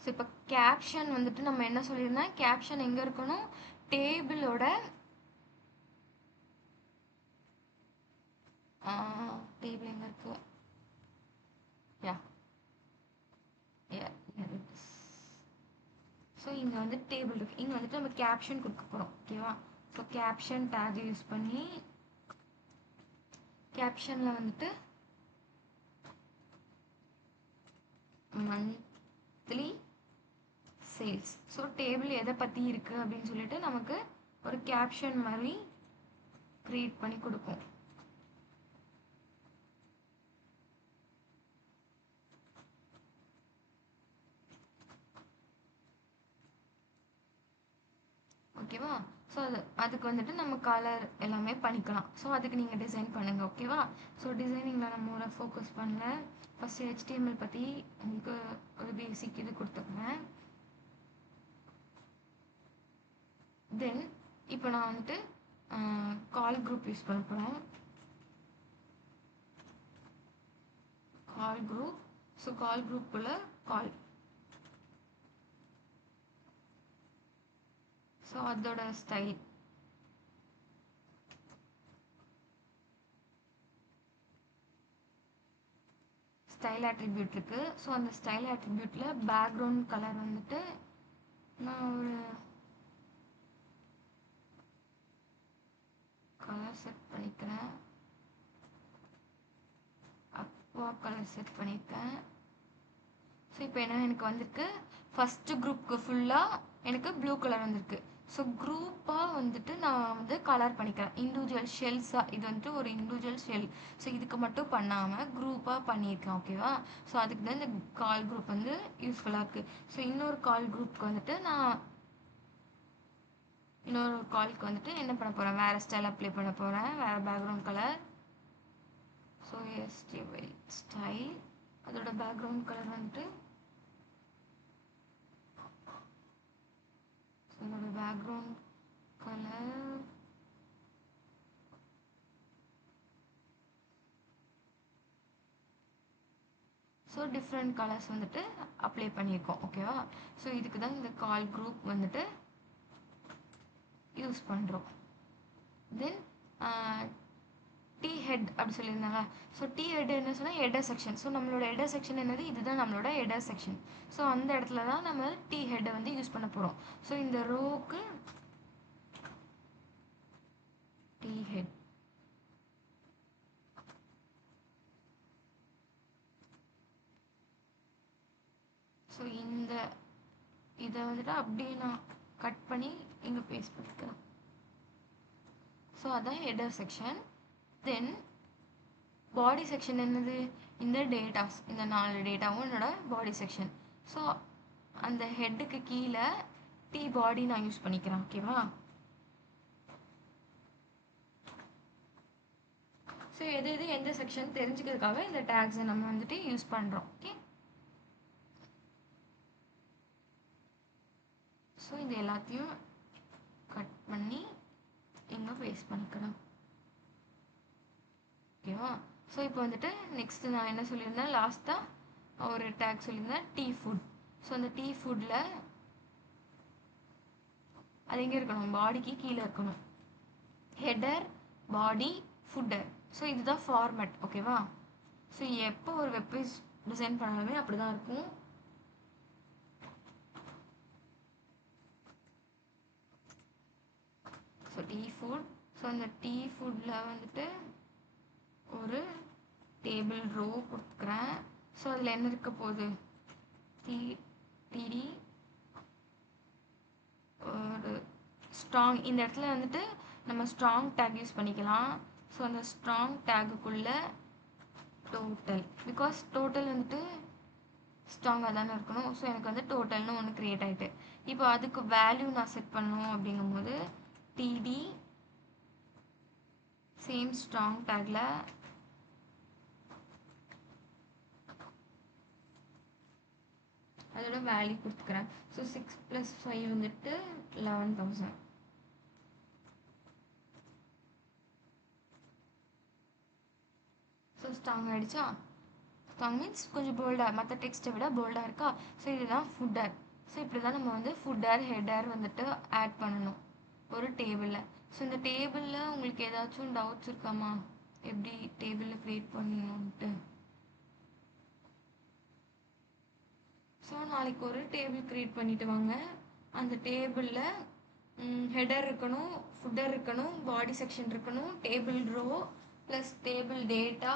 ஸோ இப்போ கேப்ஷன் வந்துட்டு நம்ம என்ன சொல்லியிருந்தோம், கேப்ஷன் எங்கே இருக்கணும், டேபிளோட டேபிள் எங்கே இருக்கு, யா ஸோ இங்கே வந்து டேபிள் இருக்குது. இங்கே வந்துட்டு நம்ம கேப்ஷன் கொடுக்க போகிறோம். ஓகேவா. ஸோ கேப்ஷன் டேக் யூஸ் பண்ணி கேப்ஷனில் வந்துட்டு மந்த்லி சேல்ஸ். ஸோ டேபிள் எதை பற்றி இருக்குது அப்படின்னு சொல்லிட்டு நமக்கு ஒரு கேப்ஷன் மாதிரி க்ரியேட் பண்ணி கொடுப்போம். ஓகேவா. ஸோ அதுக்கு வந்துட்டு நம்ம கலர் எல்லாமே பண்ணிக்கலாம். ஸோ அதுக்கு நீங்கள் டிசைன் பண்ணுங்கள். ஓகேவா. ஸோ டிசைனிங்கில் நம்ம ஒரு ஃபோக்கஸ் பண்ணல. ஃபஸ்ட்டு HTML பற்றி உங்களுக்கு ஒரு பேசிக் இது கொடுத்துருக்கேன். தென் இப்போ நான் வந்துட்டு கால் குரூப் யூஸ் பண்ண போகிறேன். கால் குரூப். ஸோ கால் குரூப்பில் கால். ஸோ அதோட ஸ்டைல் attribute இருக்குது. ஸோ அந்த ஸ்டைல் attributeல பேக்ரவுண்ட் கலர் வந்துட்டு நான் ஒரு கலர் செட் பண்ணிக்கிறேன். அக்வா கலர் செட் பண்ணியிருக்கேன். ஸோ இப்போ என்ன எனக்கு வந்திருக்கு, ஃபஸ்ட்டு குரூப்புக்கு ஃபுல்லாக எனக்கு ப்ளூ கலர் வந்திருக்கு. ஸோ குரூப்பாக வந்துட்டு நான் வந்து கலர் பண்ணிக்கிறேன். இண்டிவிஜுவல் ஷெல்ஸாக இது வந்துட்டு ஒரு இண்டிவிஜுவல் ஷெல். ஸோ இதுக்கு மட்டும் பண்ணாமல் குரூப்பாக பண்ணியிருக்கேன். ஓகேவா. ஸோ அதுக்கு தான் இந்த கால் குரூப் வந்து யூஸ்ஃபுல்லாக இருக்குது. ஸோ இன்னொரு கால் குரூப்புக்கு வந்துட்டு நான் இன்னொரு காலுக்கு வந்துட்டு என்ன பண்ண போகிறேன், வேறு ஸ்டைல் அப்ளை பண்ண போகிறேன், வேறு background colour. So STY style அதோட பேக்ரவுண்ட் கலர் வந்துட்டு அதோட background colour so different colours வந்துட்டு அப்ளை பண்ணியிருக்கோம். ஓகேவா. ஸோ இதுக்கு தான் இந்த கால் குரூப் வந்துட்டு யூஸ் பண்ணுறோம். தென் டி ஹெட் அப்படி சொல்லியிருந்தாங்க. ஸோ டி ஹெட் என்ன சொன்னால் ஹெடர் செக்ஷன். ஸோ நம்மளோட ஹெடர் செக்ஷன் என்னது, இதுதான் நம்மளோட ஹெடர் செக்ஷன். ஸோ அந்த இடத்துல தான் நம்ம டி ஹெட்டை வந்து யூஸ் பண்ண போகிறோம். ஸோ இந்த ரோவுக்கு டி ஹெட். ஸோ இந்த இதை வந்துட்டு அப்படியே நான் கட் பண்ணி இங்கே பேஸ்ட் பண்ணிக்கிறேன். ஸோ அதான் ஹெடர் செக்ஷன். தென் பாடி செக்ஷன் என்னது, இந்த டேட்டாஸ், இந்த 4 டேட்டாவும் என்னோட பாடி செக்ஷன். ஸோ அந்த ஹெட்டுக்கு கீழே டி பாடி நான் யூஸ் பண்ணிக்கிறேன். ஓகேவா? ஸோ எது எது எந்த செக்ஷன் தெரிஞ்சுக்கிறதுக்காக இந்த டேக்ஸை நம்ம வந்துட்டு யூஸ் பண்ணுறோம். ஓகே, ஸோ இது எல்லாத்தையும் கட் பண்ணி இங்கே பேஸ்ட் பண்ணிக்கிறேன். ஓகேவா? ஸோ இப்போ வந்துட்டு நெக்ஸ்ட் நான் என்ன சொல்லியிருந்தேன், லாஸ்ட்டாக ஒரு டேக் சொல்லியிருந்தேன், டீ ஃபுட். ஸோ அந்த டீ ஃபுட்டில் அது எங்கே இருக்கணும், பாடிக்கு கீழே இருக்கணும். ஹெடர், பாடி, ஃபுட்டர். ஸோ இதுதான் ஃபார்மேட். ஓகேவா? ஸோ எப்போ ஒரு வெப்பேஜ் டிசைன் பண்ணாலுமே அப்படி தான் இருக்கும். So tea food. ஸோ அந்த டீ ஃபுட்டில் வந்துட்டு ஒரு டேபிள் ரோ கொடுத்துக்கிறேன். ஸோ அதில் என்ன இருக்க போகுது, டிடி ஒரு ஸ்ட்ராங். இந்த இடத்துல வந்துட்டு நம்ம ஸ்ட்ராங் டேக் யூஸ் பண்ணிக்கலாம். ஸோ அந்த ஸ்ட்ராங் டேக்குக்குள்ளே டோட்டல், பிகாஸ் டோட்டல் வந்துட்டு ஸ்ட்ராங்காக தானே இருக்கணும். ஸோ எனக்கு வந்து டோட்டல்னு ஒன்று க்ரியேட் ஆகிட்டு, இப்போ அதுக்கு வேல்யூ நான் செட் பண்ணணும். அப்படிங்கும்போது டிடி சேம் ஸ்ட்ராங் டேக்கில் அதோட வேல்யூ கொடுத்துக்கிறேன். ஸோ 6 + 5 வந்துட்டு 11,000. ஸோ ஸ்ட்ராங் ஆகிடுச்சா? ஸ்ட்ராங் மீன்ஸ் கொஞ்சம் போல்டாக, மற்ற டெக்ஸ்ட்டை விட போல்டாக இருக்கா? ஸோ இதுதான் ஃபுட்டர். ஸோ இப்படி தான் நம்ம வந்து ஃபுட்டர் ஹெடர் வந்துட்டு ஆட் பண்ணணும் ஒரு டேபிளில். ஸோ இந்த டேபிளில் உங்களுக்கு ஏதாச்சும் டவுட்ஸ் இருக்காமா, எப்படி டேபிளில் க்ரியேட் பண்ணணுன்ட்டு? ஸோ நாளைக்கு ஒரு டேபிள் க்ரியேட் பண்ணிவிட்டு வாங்க. அந்த டேபிளில் ஹெடர் இருக்கணும், ஃபுட்டர் இருக்கணும், பாடி செக்ஷன் இருக்கணும், table row plus table data,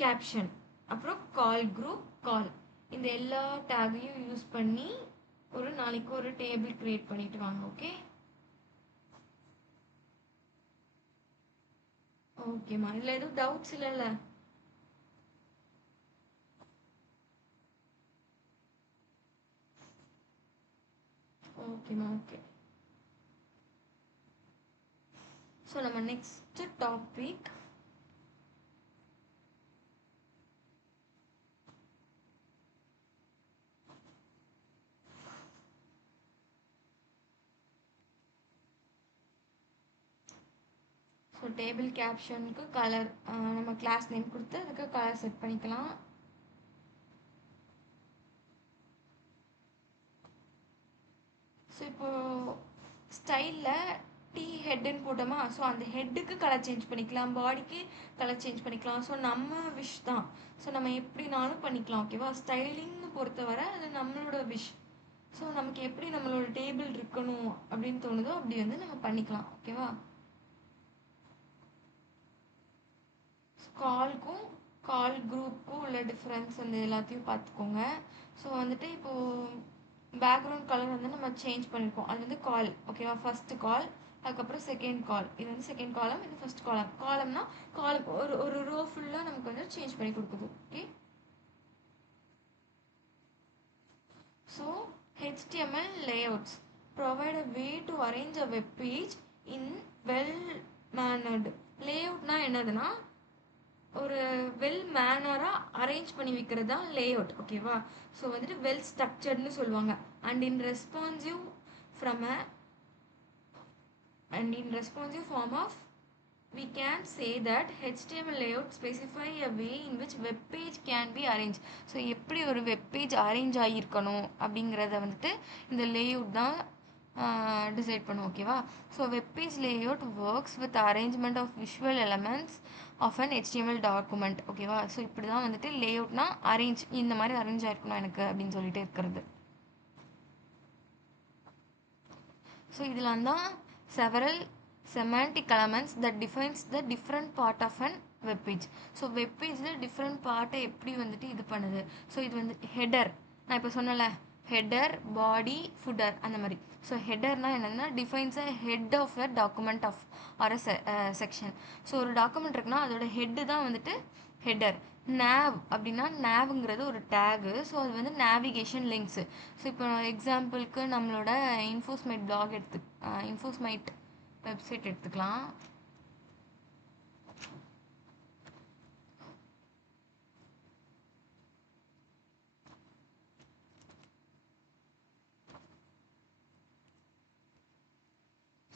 caption, அப்புறம் கால் குரூப், கால், இந்த எல்லா டேகையும் யூஸ் பண்ணி நாளைக்கு ஒரு டேபிள் க்ரியேட் பண்ணிவிட்டு வாங்க. ஓகே, ஓகேம்மா. இதில் எதுவும் டவுட்ஸ் இல்லைல்ல? ஓகேம்மா, ஓகே. ஸோ நம்ம நெக்ஸ்ட் டாபிக் ஸோ டேபிள் கேப்ஷனுக்கு கலர் நம்ம கிளாஸ் நேம் கொடுத்து அதுக்கு கலர் செட் பண்ணிக்கலாம். ஸோ இப்போது ஸ்டைலில் டி ஹெட்டுன்னு போட்டோமா, ஸோ அந்த ஹெட்டுக்கு கலர் சேஞ்ச் பண்ணிக்கலாம், பாடிக்கு கலர் சேஞ்ச் பண்ணிக்கலாம். ஸோ நம்ம விஷ் தான். ஸோ நம்ம எப்படினாலும் பண்ணிக்கலாம். ஓகேவா? ஸ்டைலிங்னு பொறுத்தவரை அது நம்மளோட விஷ். ஸோ நமக்கு எப்படி நம்மளோட டேபிள் இருக்கணும் அப்படின்னு தோணுதோ அப்படி வந்து நம்ம பண்ணிக்கலாம். ஓகேவா? கால்க்கும் கால் குரூப்புக்கும் உள்ள டிஃப்ரென்ஸ் அந்த எல்லாத்தையும் பார்த்துக்கோங்க. ஸோ வந்துட்டு இப்போது பேக்ரவுண்ட் கலர் வந்து நம்ம சேஞ்ச் பண்ணியிருக்கோம். அது வந்து கால். ஓகேவா? ஃபஸ்ட்டு கால், அதுக்கப்புறம் செகண்ட் கால். இது வந்து செகண்ட் காலம், இது ஃபஸ்ட் காலம். காலம்னா காலம் ஒரு ஒரு ரோ ஃபுல்லாக நமக்கு வந்து சேஞ்ச் பண்ணி கொடுக்குது. Okay, so HTML layouts provide a way to arrange a web page in well-mannered. லேஅவுட்னா என்னதுன்னா ஒரு வெல் மேனராக அரேஞ்ச் பண்ணி வைக்கிறது தான் லேஅவுட். ஓகேவா? ஸோ வந்துட்டு வெல் ஸ்ட்ரக்சர்ட்னு சொல்லுவாங்க. And in responsive form of we can say that HTML layout specify a way in which web page can be arranged. So எப்படி ஒரு வெப் பேஜ் அரேஞ்ச் ஆகியிருக்கணும் அப்படிங்கிறத வந்துட்டு இந்த லேஅவுட் தான் டிசைட் பண்ணும். ஓகேவா? So web page layout works with arrangement of visual elements of an HTML document. ஓகேவா? So இப்படி தான் வந்துட்டு லேஅவுட்னா அரேஞ்ச், இந்த மாதிரி அரேஞ்ச் ஆகிருக்கணும் எனக்கு அப்படின்னு சொல்லிட்டு இருக்கிறது. ஸோ இதில் தான் several semantic elements that defines the different part of an web page. So web பேஜில் டிஃப்ரெண்ட் பார்ட்டை எப்படி வந்துட்டு இது பண்ணுது. ஸோ இது வந்து ஹெடர். நான் இப்போ சொன்னல ஹெடர், பாடி, ஃபுட்டர் அந்த மாதிரி. ஸோ ஹெடர்னால் என்னென்னா defines a head of a document of or a section. So ஒரு டாக்குமெண்ட் இருக்குன்னா அதோட ஹெட்டு தான் வந்துட்டு ஹெடர். nav அப்படின்னா navங்கிறது ஒரு டேகு. ஸோ அது வந்து நேவிகேஷன் லிங்க்ஸு. ஸோ இப்போ எக்ஸாம்பிளுக்கு நம்மளோட இன்ஃபோஸ்மைட் பிளாக் இன்ஃபோஸ்மைட் வெப்சைட் எடுத்துக்கலாம்.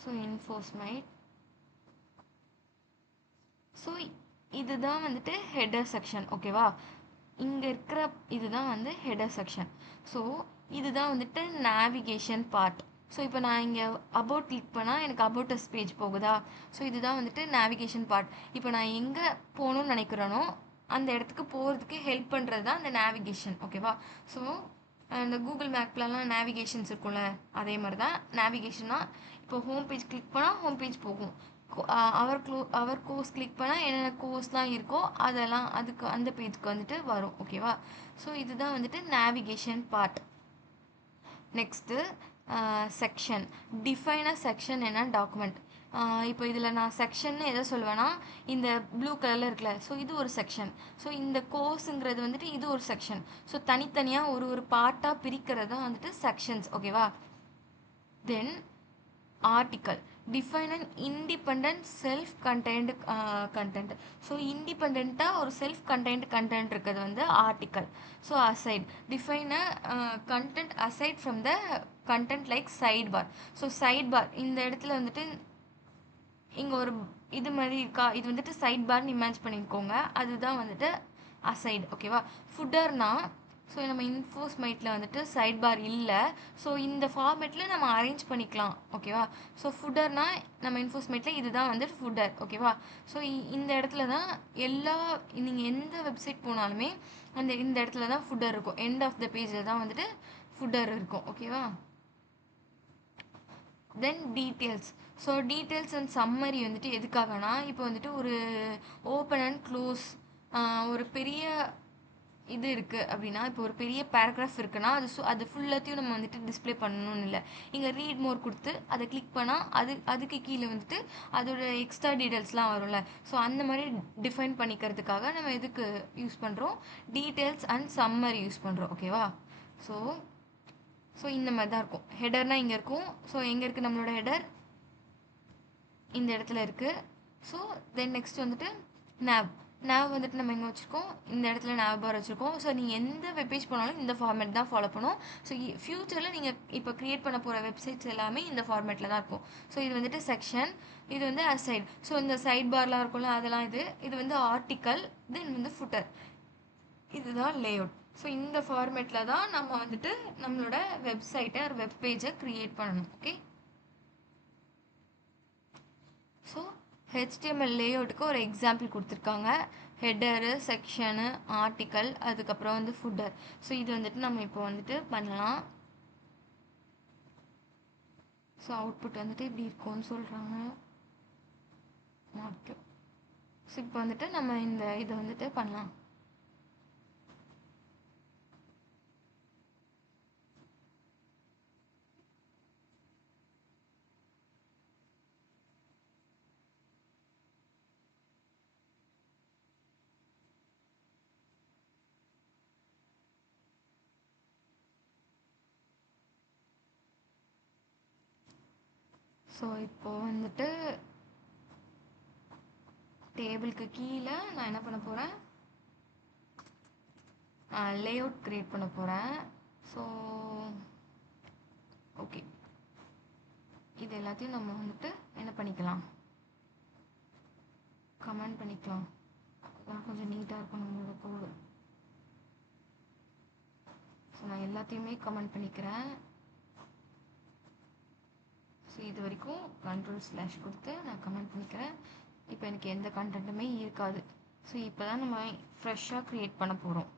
ஸோ இன்ஃபோஸ்மைட். ஸோ இதுதான் வந்துட்டு ஹெடர் செக்ஷன். ஓகேவா, இங்கே இருக்கிற இதுதான் வந்து ஹெடர் செக்ஷன். ஸோ இதுதான் வந்துட்டு நேவிகேஷன் பார்ட். ஸோ இப்போ நான் இங்கே அபவுட் கிளிக் பண்ணால் எனக்கு அபவுட் அஸ் பேஜ் போகுதா. ஸோ இதுதான் வந்துட்டு நேவிகேஷன் பார்ட். இப்போ நான் எங்கே போகணும்னு நினைக்கிறேனோ அந்த இடத்துக்கு போகிறதுக்கு ஹெல்ப் பண்ணுறது தான் அந்த நேவிகேஷன். ஓகேவா, ஸோ இந்த கூகுள் மேப்லலாம் நேவிகேஷன்ஸ் இருக்கும்ல, அதே மாதிரி தான் நேவிகேஷன்னா. இப்போ ஹோம் பேஜ் கிளிக் பண்ணால் ஹோம் பேஜ் போகும். அவர் கோர்ஸ் கிளிக் பண்ணால் என்னென்ன கோர்ஸ்லாம் இருக்கோ அதெல்லாம் அதுக்கு அந்த பேஜுக்கு வந்துட்டு வரும். ஓகேவா, ஸோ இதுதான் வந்துட்டு navigation part. Next section. Define அ செக்ஷன் என்ன டாக்குமெண்ட். இப்போ இதில் நான் செக்ஷன்னு எதை சொல்லுவேன்னா, இந்த ப்ளூ கலரில் இருக்குல்ல, ஸோ இது ஒரு செக்ஷன். ஸோ இந்த கோர்ஸுங்கிறது வந்துட்டு இது ஒரு செக்ஷன். ஸோ தனித்தனியாக ஒரு ஒரு பார்ட்டாக பிரிக்கிறது தான் வந்துட்டு செக்ஷன்ஸ். ஓகேவா, then article. Define an independent self contained content. So இண்டிபெண்ட்டாக ஒரு செல்ஃப் கண்டெய்ன்டு கண்டென்ட் இருக்கிறது வந்து article. So aside. Define a content aside from the content like side bar. So side bar இந்த இடத்துல வந்துட்டு இங்கே ஒரு இது மாதிரி இருக்கா, இது வந்துட்டு சைட் பார்னு இமேஜ் பண்ணிக்கோங்க, அதுதான் வந்துட்டு அசைட். ஓகேவா, ஃபுட்டர்னா ஸோ நம்ம இன்ஃபோஸ்மைட்டில் வந்துட்டு சைட் பார் இல்லை. ஸோ இந்த ஃபார்மேட்டில் நம்ம அரேஞ்ச் பண்ணிக்கலாம். ஓகேவா, ஸோ ஃபுட்டர்னா நம்ம இன்ஃபோஸ்மைட்டில் இதுதான் வந்துட்டு ஃபுட்டர். ஓகேவா, ஸோ இந்த இடத்துல தான் எல்லா நீங்கள் எந்த வெப்சைட் போனாலுமே இந்த இடத்துல தான் ஃபுட்டர் இருக்கும். எண்ட் ஆஃப் த பேஜில் தான் வந்துட்டு ஃபுட்டர் இருக்கும். ஓகேவா, then details. So details and summary வந்துட்டு எதுக்காகனா, இப்போ வந்துட்டு ஒரு ஓப்பன் அண்ட் க்ளோஸ் ஒரு பெரிய இது இருக்குது அப்படின்னா, இப்போ ஒரு பெரிய பேராகிராஃப் இருக்குன்னா அது ஃபுல்லாத்தையும் நம்ம வந்துட்டு டிஸ்பிளே பண்ணணும்னு இல்லை. இங்கே ரீட் மோர் கொடுத்து அதை கிளிக் பண்ணால் அதுக்கு கீழே வந்துட்டு அதோட எக்ஸ்ட்ரா டீட்டெயில்ஸ்லாம் வரும்ல. ஸோ அந்த மாதிரி டிஃபைன் பண்ணிக்கிறதுக்காக நம்ம எதுக்கு யூஸ் பண்ணுறோம், டீட்டெயில்ஸ் அண்ட் சம்மரி யூஸ் பண்ணுறோம். ஓகேவா, ஸோ இந்த மாதிரி தான் இருக்கும். ஹெடர்னால் இங்கே இருக்கும். ஸோ எங்கே இருக்குது நம்மளோட ஹெடர், இந்த இடத்துல இருக்குது. ஸோ தென் நெக்ஸ்ட் வந்துட்டு nav வந்துட்டு நம்ம எங்கே வச்சுருக்கோம், இந்த இடத்துல nav பார் வச்சுருக்கோம். ஸோ நீங்கள் எந்த வெப்பேஜ் போனாலும் இந்த ஃபார்மேட் தான் ஃபாலோ பண்ணும். ஸோ ஃப்யூச்சரில் நீங்கள் இப்போ க்ரியேட் பண்ண போகிற வெப்சைட்ஸ் எல்லாமே இந்த ஃபார்மேட்டில் தான் இருக்கும். ஸோ இது வந்துட்டு செக்ஷன், இது வந்து அசைட். ஸோ இந்த சைட் பார்லாம் இருக்கும்ல அதெல்லாம் இது வந்து ஆர்டிக்கல், தென் வந்து ஃபுட்டர், இதுதான் லேஅவுட். ஸோ இந்த ஃபார்மேட்டில் தான் நம்ம வந்துட்டு நம்மளோட வெப்சைட்டை ஒரு வெப்பேஜை க்ரியேட் பண்ணணும். ஓகே, ஸோ ஹெச்டிஎம்எல் லேஅவுட்டுக்கு ஒரு எக்ஸாம்பிள் கொடுத்துருக்காங்க. ஹெடரு, செக்ஷனு, ஆர்டிக்கல், அதுக்கப்புறம் வந்து ஃபுட்டர். ஸோ இது வந்துட்டு நம்ம இப்போ வந்துட்டு பண்ணலாம். ஸோ அவுட்புட் வந்துட்டு இப்படி இருக்கும்னு சொல்கிறாங்க. ஓகே, ஸோ இப்போ வந்துட்டு நம்ம இந்த இதை வந்துட்டு பண்ணலாம். ஸோ இப்போது வந்துட்டு டேபிளுக்கு கீழே நான் என்ன பண்ண போகிறேன், லேஅவுட் க்ரியேட் பண்ண போகிறேன். ஸோ ஓகே, இது எல்லாத்தையும் நம்ம வந்துட்டு என்ன பண்ணிக்கலாம், கமெண்ட் பண்ணிக்கலாம். அதுதான் கொஞ்சம் நீட்டாக இருக்கும் நம்மளோட கோடு. ஸோ நான் எல்லாத்தையுமே கமெண்ட் பண்ணிக்கிறேன். ஸோ இது வரைக்கும் Ctrl/ கொடுத்து நான் கமெண்ட் பண்ணிக்கிறேன். இப்போ எனக்கு எந்த கண்டென்ட்டுமே இருக்காது. ஸோ இப்போ தான் நம்ம ஃப்ரெஷ்ஷாக க்ரியேட் பண்ண போகிறோம்.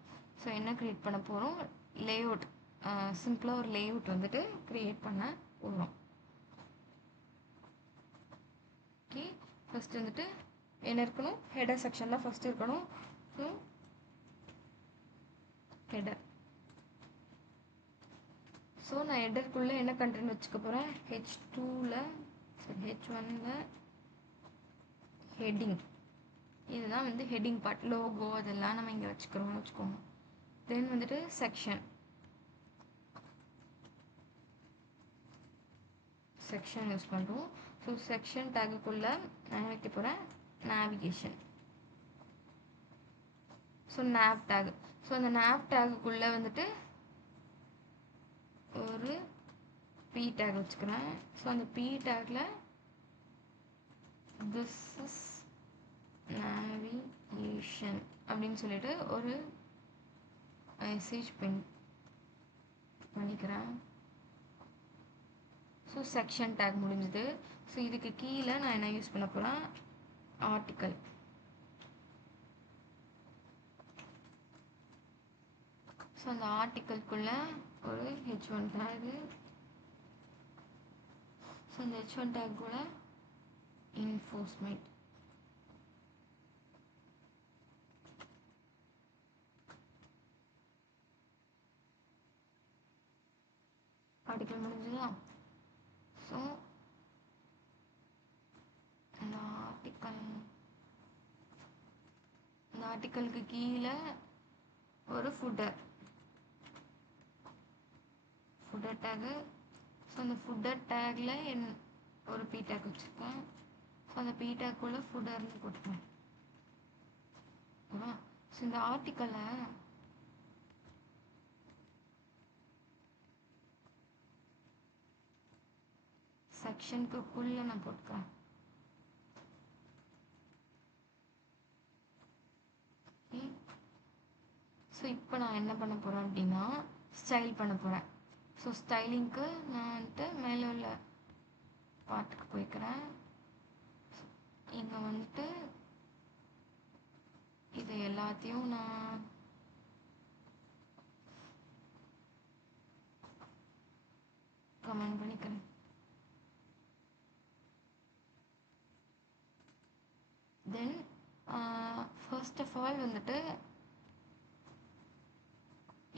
ஸோ என்ன க்ரியேட் பண்ண போகிறோம், லேஅவுட், சிம்பிளாக ஒரு லேஅவுட் வந்துட்டு க்ரியேட் பண்ண போகிறோம். ஓகே, ஃபஸ்ட்டு வந்துட்டு என்ன இருக்கணும், ஹெடர் செக்ஷன் தான் ஃபஸ்ட்டு இருக்கணும். ஸோ ஹெடர், ஸோ நான் ஹெடருக்குள்ளே என்ன கண்டென்ட் வச்சுக்க போகிறேன், H2ல் H1ல் ஹெட்டிங். இதுதான் வந்து ஹெட்டிங் பார்ட், லோகோ அதெல்லாம் நம்ம இங்கே வச்சுக்கிறோம்னு வச்சுக்கோங்க. தென் வந்துட்டு செக்ஷன் யூஸ் பண்ணுறோம். ஸோ செக்ஷன் டேக்குக்குள்ளே நான் வைக்க போகிறேன் navigation. So nav take. So அந்த nav டேக்குக்குள்ளே வந்துட்டு ஒரு p டேக் வச்சுக்கிறேன். ஸோ அந்த p tackle this is navigation அப்படின்னு சொல்லிட்டு ஒரு மெசேஜ் பண்ணிக்கிறேன். ஸோ செக்ஷன் டேக் முடிஞ்சுது. ஸோ இதுக்கு கீழே நான் என்ன யூஸ் பண்ண போகிறேன், ஆர்டிக்கல். ஸோ அந்த ஆர்டிக்கலுக்குள்ளே ஒரு H1 டேகு. ஸோ அந்த H1 டேக் கூட enforcement. ஆர்டிக்கல் முடிஞ்சதா? ஸோ இந்த ஆர்டிக்கலுக்கு கீழே ஒரு ஃபுட்டர் டேகு. ஸோ அந்த ஃபுட்டர் டேக்கில் ஒரு p டேக் வச்சுருக்கேன். ஸோ அந்த p டேக்குள்ளே ஃபுட்டர்னு போட்டுப்பேன். ஓகேவா? ஸோ இந்த ஆர்டிக்கலை செக்ஷனுக்குள்ளே நான் போட்டுக்கிறேன். ஸோ இப்போ நான் என்ன பண்ண போகிறேன் அப்படின்னா ஸ்டைல் பண்ண போகிறேன். ஸோ ஸ்டைலிங்க்கு நான் வந்துட்டு மேலே உள்ள பார்ட்டுக்கு போய்க்கிறேன். இங்கே வந்துட்டு இது எல்லாத்தையும் நான் கமெண்ட் பண்ணிக்கிறேன். தென் ஃபர்ஸ்ட் ஆஃப் ஆல் வந்துட்டு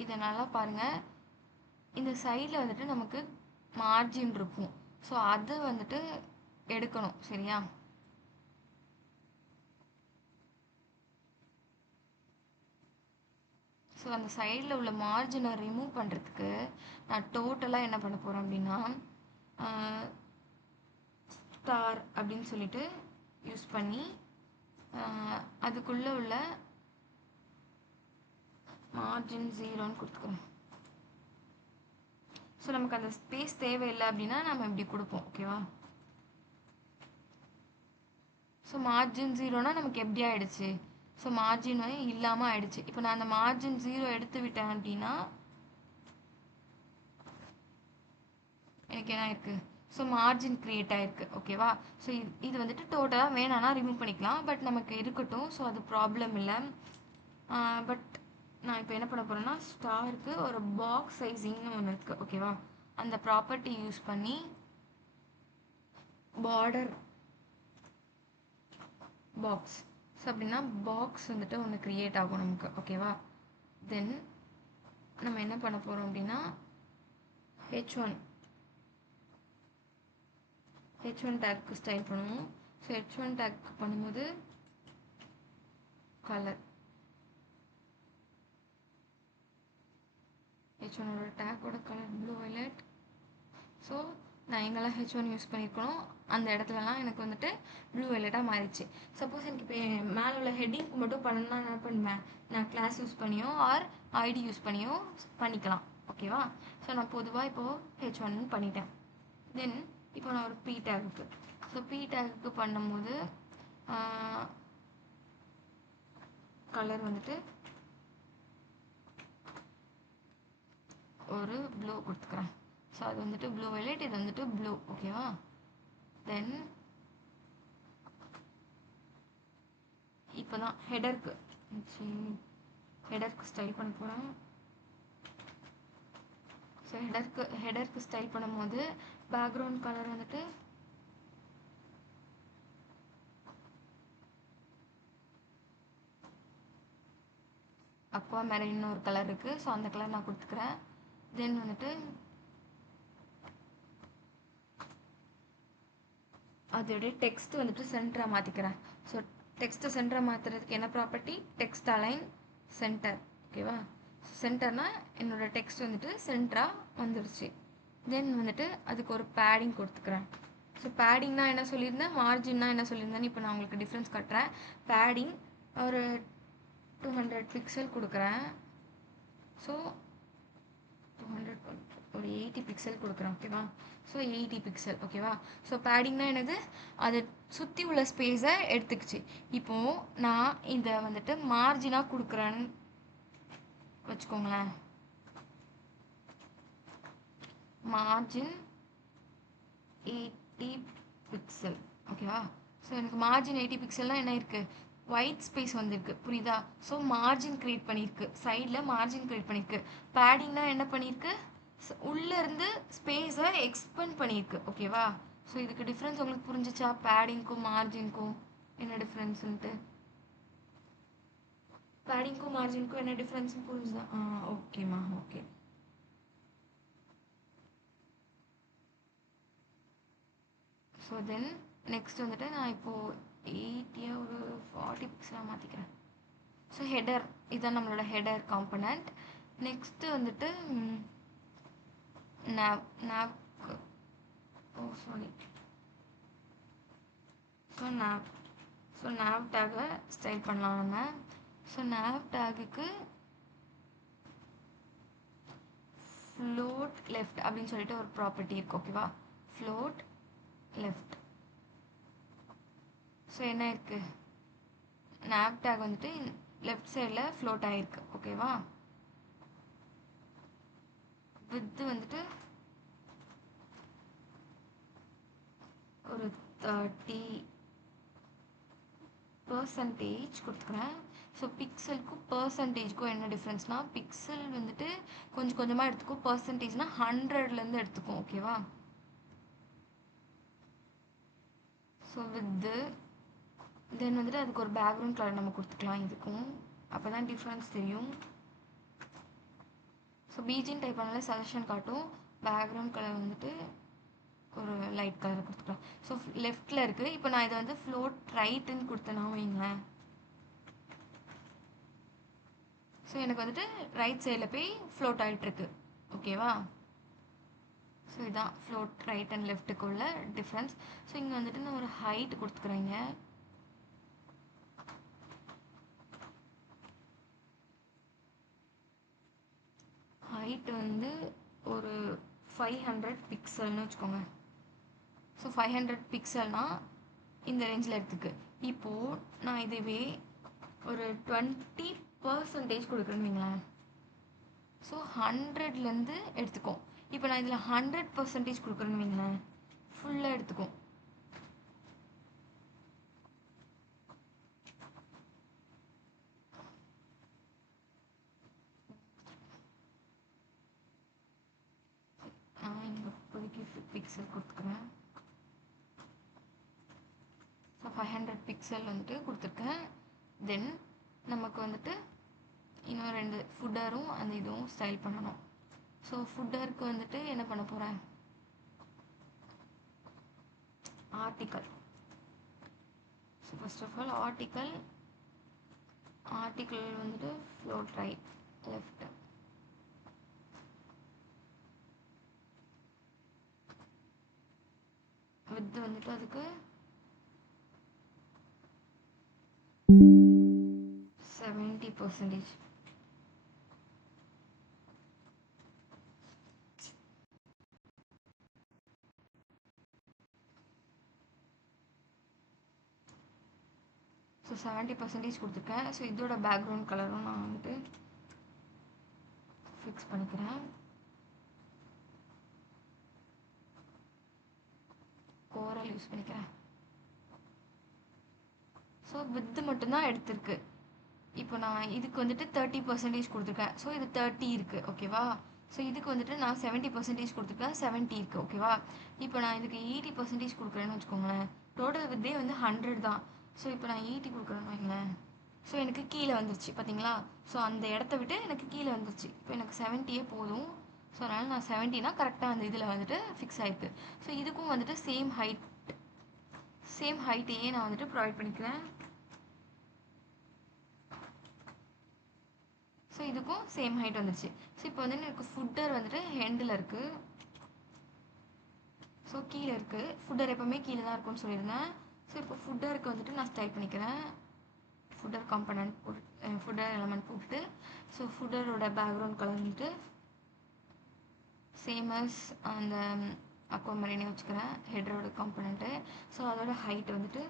இதை நல்லா பாருங்கள். இந்த சைடில் வந்துட்டு நமக்கு மார்ஜின் இருக்கும். ஸோ அது வந்துட்டு எடுக்கணும். சரியா? ஸோ அந்த சைடில் உள்ள மார்ஜினை ரிமூவ் பண்ணுறதுக்கு நான் டோட்டலாக என்ன பண்ண போகிறேன் அப்படின்னா ஸ்டார் அப்படின்னு சொல்லிட்டு யூஸ் பண்ணி அதுக்குள்ளே உள்ள மார்ஜின் 0ன்னு கொடுத்துக்கிறேன். ஸோ நமக்கு அந்த ஸ்பேஸ் தேவையில்லை அப்படின்னா நம்ம இப்படி கொடுப்போம். ஓகேவா? ஸோ மார்ஜின் 0னா நமக்கு எப்படி ஆயிடுச்சு, ஸோ மார்ஜின் இல்லாமல் ஆயிடுச்சு. இப்போ நான் அந்த மார்ஜின் 0 எடுத்து விட்டேன் அப்படின்னா எனக்கு என்ன இருக்குது, ஸோ மார்ஜின் க்ரியேட் ஆகிருக்கு. ஓகேவா? ஸோ இது வந்துட்டு டோட்டலாக வேணான்னா ரிமூவ் பண்ணிக்கலாம். பட் நமக்கு இருக்கட்டும். ஸோ அது ப்ராப்ளம் இல்லை. பட் நான் இப்போ என்ன பண்ண போகிறேன்னா ஸ்டாருக்கு ஒரு பாக்ஸ் சைஸிங்னு ஒன்று இருக்குது. ஓகேவா? அந்த ப்ராப்பர்ட்டி யூஸ் பண்ணி பார்டர் பாக்ஸ். ஸோ அப்படின்னா பாக்ஸ் வந்துட்டு ஒன்று க்ரியேட் ஆகும் நமக்கு. ஓகேவா? தென் நம்ம என்ன பண்ண போகிறோம் அப்படின்னா H1 டேக்கு ஸ்டைல் பண்ணுவோம். ஸோ H1 டேக் பண்ணும்போது கலர் H1ஓட டேக்கோட கலர் ப்ளூ வயலட். ஸோ நான் எங்கெல்லாம் H1 யூஸ் பண்ணியிருக்கணும் அந்த இடத்துலலாம் எனக்கு வந்துட்டு ப்ளூ வயலட்டாக மாறிடுச்சு. சப்போஸ் எனக்கு இப்போ மேலே உள்ள ஹெட்டிங்க்கு மட்டும் பண்ணணும்னா என்ன பண்ணுவேன், நான் கிளாஸ் யூஸ் பண்ணியோ ஆர் ஐடி யூஸ் பண்ணியோ பண்ணிக்கலாம். ஓகேவா? ஸோ நான் பொதுவாக இப்போது H1 பண்ணிட்டேன். தென் இப்போ நான் ஒரு p டேக்குக்கு, ஸோ p டேக்குக்கு பண்ணும்போது கலர் வந்துட்டு ஒரு ப்ளூ கொடுத்துக்கிறேன். ஸோ அது வந்துட்டு ப்ளூ வயலட், இது வந்துட்டு ப்ளூ. ஓகேவா? தென் இப்போ தான் ஹெடருக்கு ஸ்டைல் பண்ண போகிறேன். ஸோ ஹெடருக்கு ஸ்டைல் பண்ணும்போது பேக்ரவுண்ட் கலர் வந்துட்டு அக்வா மெரின்னு ஒரு கலர் இருக்குது. ஸோ அந்த கலர் நான் கொடுத்துக்கிறேன். தென் வந்துட்டு அதோடைய டெக்ஸ்ட் வந்துட்டு சென்டராக மாற்றிக்கிறேன். ஸோ டெக்ஸ்ட்டை சென்டராக மாற்றுறதுக்கு என்ன ப்ராப்பர்ட்டி? Text align center. ஓகேவா? சென்டர்னா என்னோடய டெக்ஸ்ட் வந்துட்டு சென்டராக வந்துருச்சு. தென் வந்துட்டு அதுக்கு ஒரு பேடிங் கொடுத்துக்கிறேன். ஸோ பேடிங்னா என்ன சொல்லியிருந்தேன், மார்ஜின்னா என்ன சொல்லியிருந்தேன்னு இப்போ நான் உங்களுக்கு டிஃப்ரென்ஸ் காட்டுறேன். பேடிங் ஒரு 200 பிக்சல் கொடுக்குறேன். ஸோ 200 ஒரு 80 பிக்சல் கொடுக்குறேன். ஓகேவா? So 80 pixel. ஓகேவா? ஸோ பேடிங்னா என்னது, அதை சுற்றி உள்ள ஸ்பேஸை எடுத்துக்கிச்சு. இப்போது நான் இதை வந்துட்டு மார்ஜினாக கொடுக்குறேன்னு வச்சுக்கோங்களேன். Margin 80 pixel. ஓகேவா? ஸோ எனக்கு மார்ஜின் 80 பிக்சல்னால் என்ன இருக்குது, ஒயிட் ஸ்பேஸ் வந்திருக்கு. புரியுதா? ஸோ மார்ஜின் க்ரியேட் பண்ணியிருக்கு, சைடில் மார்ஜின் க்ரியேட் பண்ணியிருக்கு. பேடிங்னா என்ன பண்ணியிருக்கு, உள்ளேருந்து ஸ்பேஸை எக்ஸ்பெண்ட் பண்ணியிருக்கு. ஓகேவா? ஸோ இதுக்கு டிஃப்ரென்ஸ் உங்களுக்கு புரிஞ்சிச்சா? பேடிங்க்கும் மார்ஜின்க்கும் என்ன டிஃப்ரென்ஸுன்ட்டு, பேடிங்க்கும் மார்ஜின்க்கும் என்ன டிஃப்ரென்ஸ்னு புரிஞ்சுதா? ஓகேம்மா, ஓகே. ஸோ தென் நெக்ஸ்ட் வந்துட்டு நான் இப்போது 80 ஒரு 40 பிக்சலாக மாற்றிக்கிறேன். ஸோ ஹெடர், இதுதான் நம்மளோட ஹெடர் காம்பனண்ட். நெக்ஸ்ட்டு வந்துட்டு nav சாரி ஸோ nav டேகை ஸ்டைல் பண்ணலாம் நம்ம. ஸோ nav டேகுக்கு float left அப்படின்னு சொல்லிட்டு ஒரு ப்ராப்பர்ட்டி இருக்குது. ஓகேவா? float left. ஸோ என்ன இருக்குது, nav டேக் வந்துட்டு லெஃப்ட் சைடில் ஃப்ளோட் ஆகிருக்கு. ஓகேவா? வித்து வந்துட்டு ஒரு 30% கொடுத்துக்கிறேன். ஸோ பிக்சலுக்கும் பர்சன்டேஜ்க்கும் என்ன டிஃப்ரென்ஸ்னால், பிக்சல் வந்துட்டு கொஞ்சம் கொஞ்சமாக எடுத்துக்கும், பர்சன்டேஜ்னால் 100லேருந்து எடுத்துக்கும். ஓகேவா? ஸோ வித்து தென் வந்துட்டு அதுக்கு ஒரு பேக்ரவுண்ட் கலர் நம்ம கொடுத்துக்கலாம் இதுக்கும், அப்போ தான் டிஃப்ரென்ஸ் தெரியும். ஸோ பீஜின் டைப் பண்ணாலே சஜஷன் காட்டும். பேக்ரவுண்ட் கலர் வந்துட்டு ஒரு லைட் கலர் கொடுத்துக்கலாம். ஸோ லெஃப்டில் இருக்குது. இப்போ நான் இதை வந்து ஃப்ளோட் ரைட்டுன்னு கொடுத்தேன்னா வைங்களேன், ஸோ எனக்கு வந்துட்டு ரைட் சைடில் போய் ஃப்ளோட் ஆகிட்டுருக்கு. ஓகேவா? ஸோ இதுதான் ஃப்ளோட் ரைட் அண்ட் லெஃப்ட்டுக்குள்ள டிஃப்ரென்ஸ். ஸோ இங்கே வந்துட்டு நான் ஒரு ஹைட் கொடுத்துக்குறேங்க. ஹைட் வந்து ஒரு 500 பிக்சல்னு வச்சுக்கோங்க. ஸோ 500 பிக்சல்னால் இந்த ரேஞ்சில் எடுத்துக்கு. இப்போது நான் இதுவே ஒரு 20% கொடுக்குறேன்னு வைங்களேன். ஸோ 100லேருந்து எடுத்துக்கும். இப்போ நான் இதில் 100% கொடுக்குறேன்னு வைங்களேன், ஃபுல்லாக எடுத்துக்கும். நான் இங்கே இப்போதைக்கு பிக்சல் கொடுத்துக்கிறேன். ஸோ 500 பிக்சல் வந்துட்டு கொடுத்துருக்கேன். தென் நமக்கு வந்துட்டு இன்னும் 2 ஃபுட்டரும் அந்த இதுவும் ஸ்டைல் பண்ணணும். ஸோ ஃபுட்டருக்கு வந்துட்டு என்ன பண்ண போகிறேன், article. So first of all article வந்துட்டு ஃப்ளோட் ரைட் லெஃப்ட். வித் வந்துட்டு அதுக்கு 70%. ஸோ 70% கொடுத்துருக்கேன். ஸோ இதோட பேக்ரவுண்ட் கலரும் நான் வந்துட்டு ஃபிக்ஸ் பண்ணிக்கிறேன். கோரல் யூஸ் பண்ணிக்கிறேன். ஸோ வித்து மட்டும்தான் எடுத்திருக்கு. இப்போ நான் இதுக்கு வந்துட்டு 30% கொடுத்துருக்கேன். ஸோ இது 30 இருக்குது. ஓகேவா? ஸோ இதுக்கு வந்துட்டு நான் 70% கொடுத்துருக்கேன், 70 இருக்குது. ஓகேவா? இப்போ நான் இதுக்கு 80% கொடுக்குறேன்னு வச்சுக்கோங்களேன். டோட்டல் வித்தே வந்து 100 தான். ஸோ இப்போ நான் 80 கொடுக்குறேன்னு வைங்களேன். ஸோ எனக்கு கீழே வந்துருச்சு பார்த்தீங்களா? ஸோ அந்த இடத்த விட்டு எனக்கு கீழே வந்துருச்சு. இப்போ எனக்கு 70 போதும். ஸோ அதனால் நான் 70னா கரெக்டாக அந்த இதில் வந்துட்டு ஃபிக்ஸ் ஆகிருக்கு. ஸோ இதுக்கும் வந்துட்டு சேம் ஹைட் சேம் ஹைட்டையே நான் வந்துட்டு ப்ரொவைட் பண்ணிக்கிறேன். ஸோ இதுக்கும் சேம் ஹைட் வந்துருச்சு. ஸோ இப்போ வந்து எனக்கு ஃபுட்டர் வந்துட்டு ஹெண்டில் இருக்குது. ஸோ கீழே இருக்குது. ஃபுட்டர் எப்போவுமே கீழே தான் இருக்கும்னு சொல்லியிருந்தேன். ஸோ இப்போ ஃபுட்டருக்கு வந்துட்டு நான் ஸ்டைல் பண்ணிக்கிறேன். ஃபுட்டர் காம்பனண்ட் போட்டு ஃபுட்டர் எலமெண்ட் போட்டுட்டு ஸோ ஃபுட்டரோட பேக்ரவுண்ட் கலர் வந்துட்டு சேம் அஸ் அந்த அக்வாமரீனே வச்சுக்கிறேன், ஹெடரோட காம்பனண்ட்டு. ஸோ அதோட ஹைட் வந்துட்டு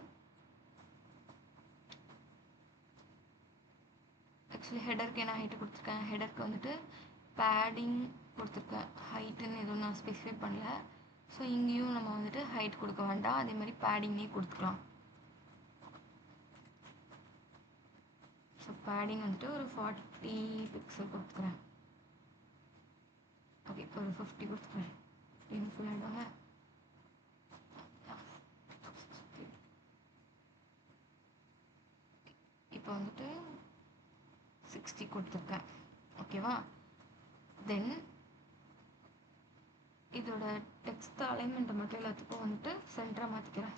ஆக்சுவலி ஹெடருக்கு என்ன ஹைட்டு கொடுத்துருக்கேன், ஹெடருக்கு வந்துட்டு பேடிங் கொடுத்துருக்கேன், ஹைட்டுன்னு எதுவும் நான் ஸ்பெசிஃபை பண்ணல. ஸோ இங்கேயும் நம்ம வந்துட்டு ஹைட் கொடுக்க வேண்டாம், அதே மாதிரி பேடிங்னே கொடுத்துக்கலாம். ஸோ பேடிங் வந்துட்டு ஒரு 40 பிக்சல் கொடுத்துக்கிறேன். ஓகே, ஒரு 50 கொடுத்துக்கிறேன். ஃபுல் ஆகிடுவாங்க. இப்போ வந்துட்டு 60 கொடுத்துருக்கேன். ஓகேவா? தென் இதோட டெக்ஸ்ட் அலைன்மெண்ட்டை மட்டும் எல்லாத்துக்கும் வந்துட்டு சென்டராக மாற்றிக்கிறேன்.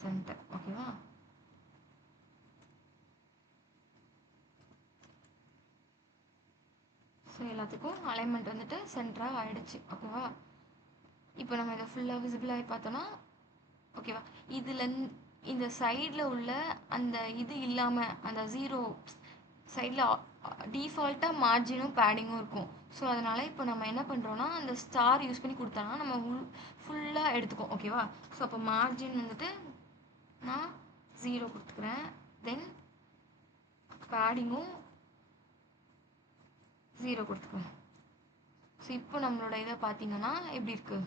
சென்டர். ஓகேவா? ஸோ எல்லாத்துக்கும் அலைன்மெண்ட் வந்துட்டு சென்டராக ஆகிடுச்சு. ஓகேவா? இப்போ நம்ம இதை ஃபுல்லாக விசிபிளாகி பார்த்தோன்னா ஓகேவா, இதில் இந்த சைடில் உள்ள அந்த இது இல்லாமல் அந்த 0 சைடில் டிஃபால்ட்டாக மார்ஜினும் பேடிங்கும் இருக்கும். ஸோ அதனால் இப்போ நம்ம என்ன பண்ணுறோன்னா அந்த ஸ்டார் யூஸ் பண்ணி கொடுத்தோன்னா நம்ம ஃபுல்லாக எடுத்துக்கும். ஓகேவா? ஸோ அப்போ மார்ஜின் வந்துட்டு நான் 0 கொடுத்துக்கிறேன். தென் பேடிங்கும் 0 கொடுத்துக்கிறேன். ஸோ இப்போ நம்மளோட இதை பார்த்தீங்கன்னா எப்படி இருக்குது?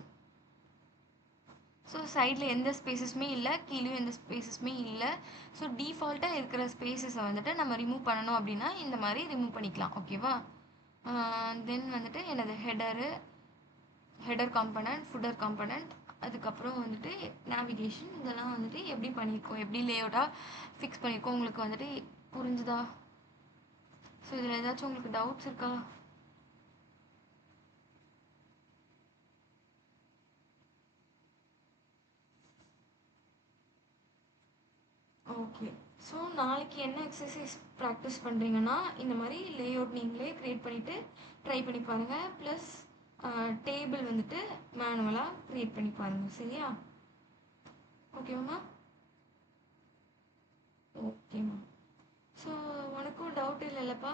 ஸோ சைடில் எந்த ஸ்பேஸஸுமே இல்லை, கீழேயும் எந்த ஸ்பேஸஸுமே இல்லை. ஸோ டிஃபால்ட்டாக இருக்கிற ஸ்பேஸஸை வந்துட்டு நம்ம ரிமூவ் பண்ணணும் அப்படின்னா இந்த மாதிரி ரிமூவ் பண்ணிக்கலாம். ஓகேவா? தென் வந்துட்டு எனது ஹெடர் காம்பனண்ட், ஃபுட்டர் காம்பனண்ட், அதுக்கப்புறம் வந்துட்டு நேவிகேஷன், இதெல்லாம் வந்துட்டு எப்படி பண்ணியிருக்கோம், எப்படி லேஅவுட்டாக ஃபிக்ஸ் பண்ணியிருக்கோம் உங்களுக்கு வந்துட்டு புரிஞ்சுதா? ஸோ இதில் ஏதாச்சும் உங்களுக்கு டவுட்ஸ் இருக்கா? ஓகே. ஸோ நாளைக்கு என்ன எக்ஸசைஸ் ப்ராக்டிஸ் பண்ணுறீங்கன்னா இந்த மாதிரி லேஅவுட் நீங்களே க்ரியேட் பண்ணிவிட்டு ட்ரை பண்ணி பாருங்கள். ப்ளஸ் டேபிள் வந்துட்டு மேனுவலாக க்ரியேட் பண்ணி பாருங்கள். சரியா? ஓகேவாம்மா? ஓகேம்மா. ஸோ உனக்கும் டவுட் இல்லைல்லப்பா?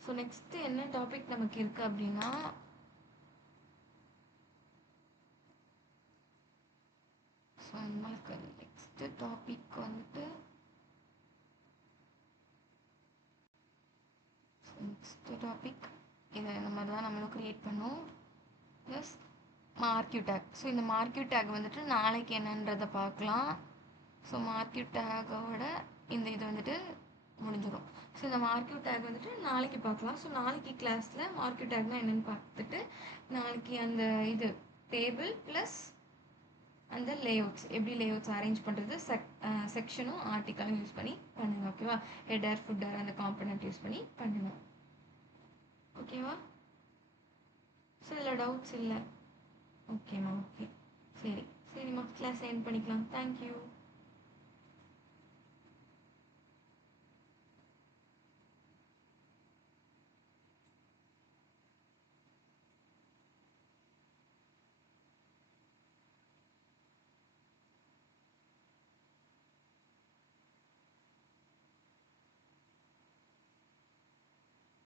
ஸோ நெக்ஸ்ட்டு என்ன டாபிக் நமக்கு இருக்குது அப்படின்னா ஸோ நம்மளுக்கு நெக்ஸ்ட்டு டாபிக் வந்துட்டு நெக்ஸ்ட்டு டாபிக் இதை இந்த மாதிரி தான் நம்மளும் க்ரியேட் பண்ணோம். Plus marquee take. ஸோ இந்த மார்க்யூ டேக் வந்துட்டு நாளைக்கு என்னன்றதை பார்க்கலாம். ஸோ மார்க்யூ டேக்கோட இந்த இது வந்துட்டு முடிஞ்சிடும். ஸோ இந்த மார்க்யூ டேக் வந்துட்டு நாளைக்கு பார்க்கலாம். ஸோ நாளைக்கு கிளாஸில் மார்க்யூ டேக்னால் என்னென்னு பார்த்துட்டு நாளைக்கு அந்த இது டேபிள் ப்ளஸ் அந்த லேஅவுட்ஸ் எப்படி லேஅவுட்ஸ் அரேஞ்ச் பண்ணுறது செக்ஷனும் ஆர்டிக்கலும் யூஸ் பண்ணி பண்ணுங்கள். ஓகேவா? ஹெடர் ஃபுட்டர் அந்த காம்பனண்ட் யூஸ் பண்ணி பண்ணணும். ஓகேவா? ஸோ இதில் டவுட்ஸ் இல்லை? ஓகேம்மா. ஓகே, சரிம்மா. கிளாஸ் எண்ட் பண்ணிக்கலாம். தேங்க்யூ.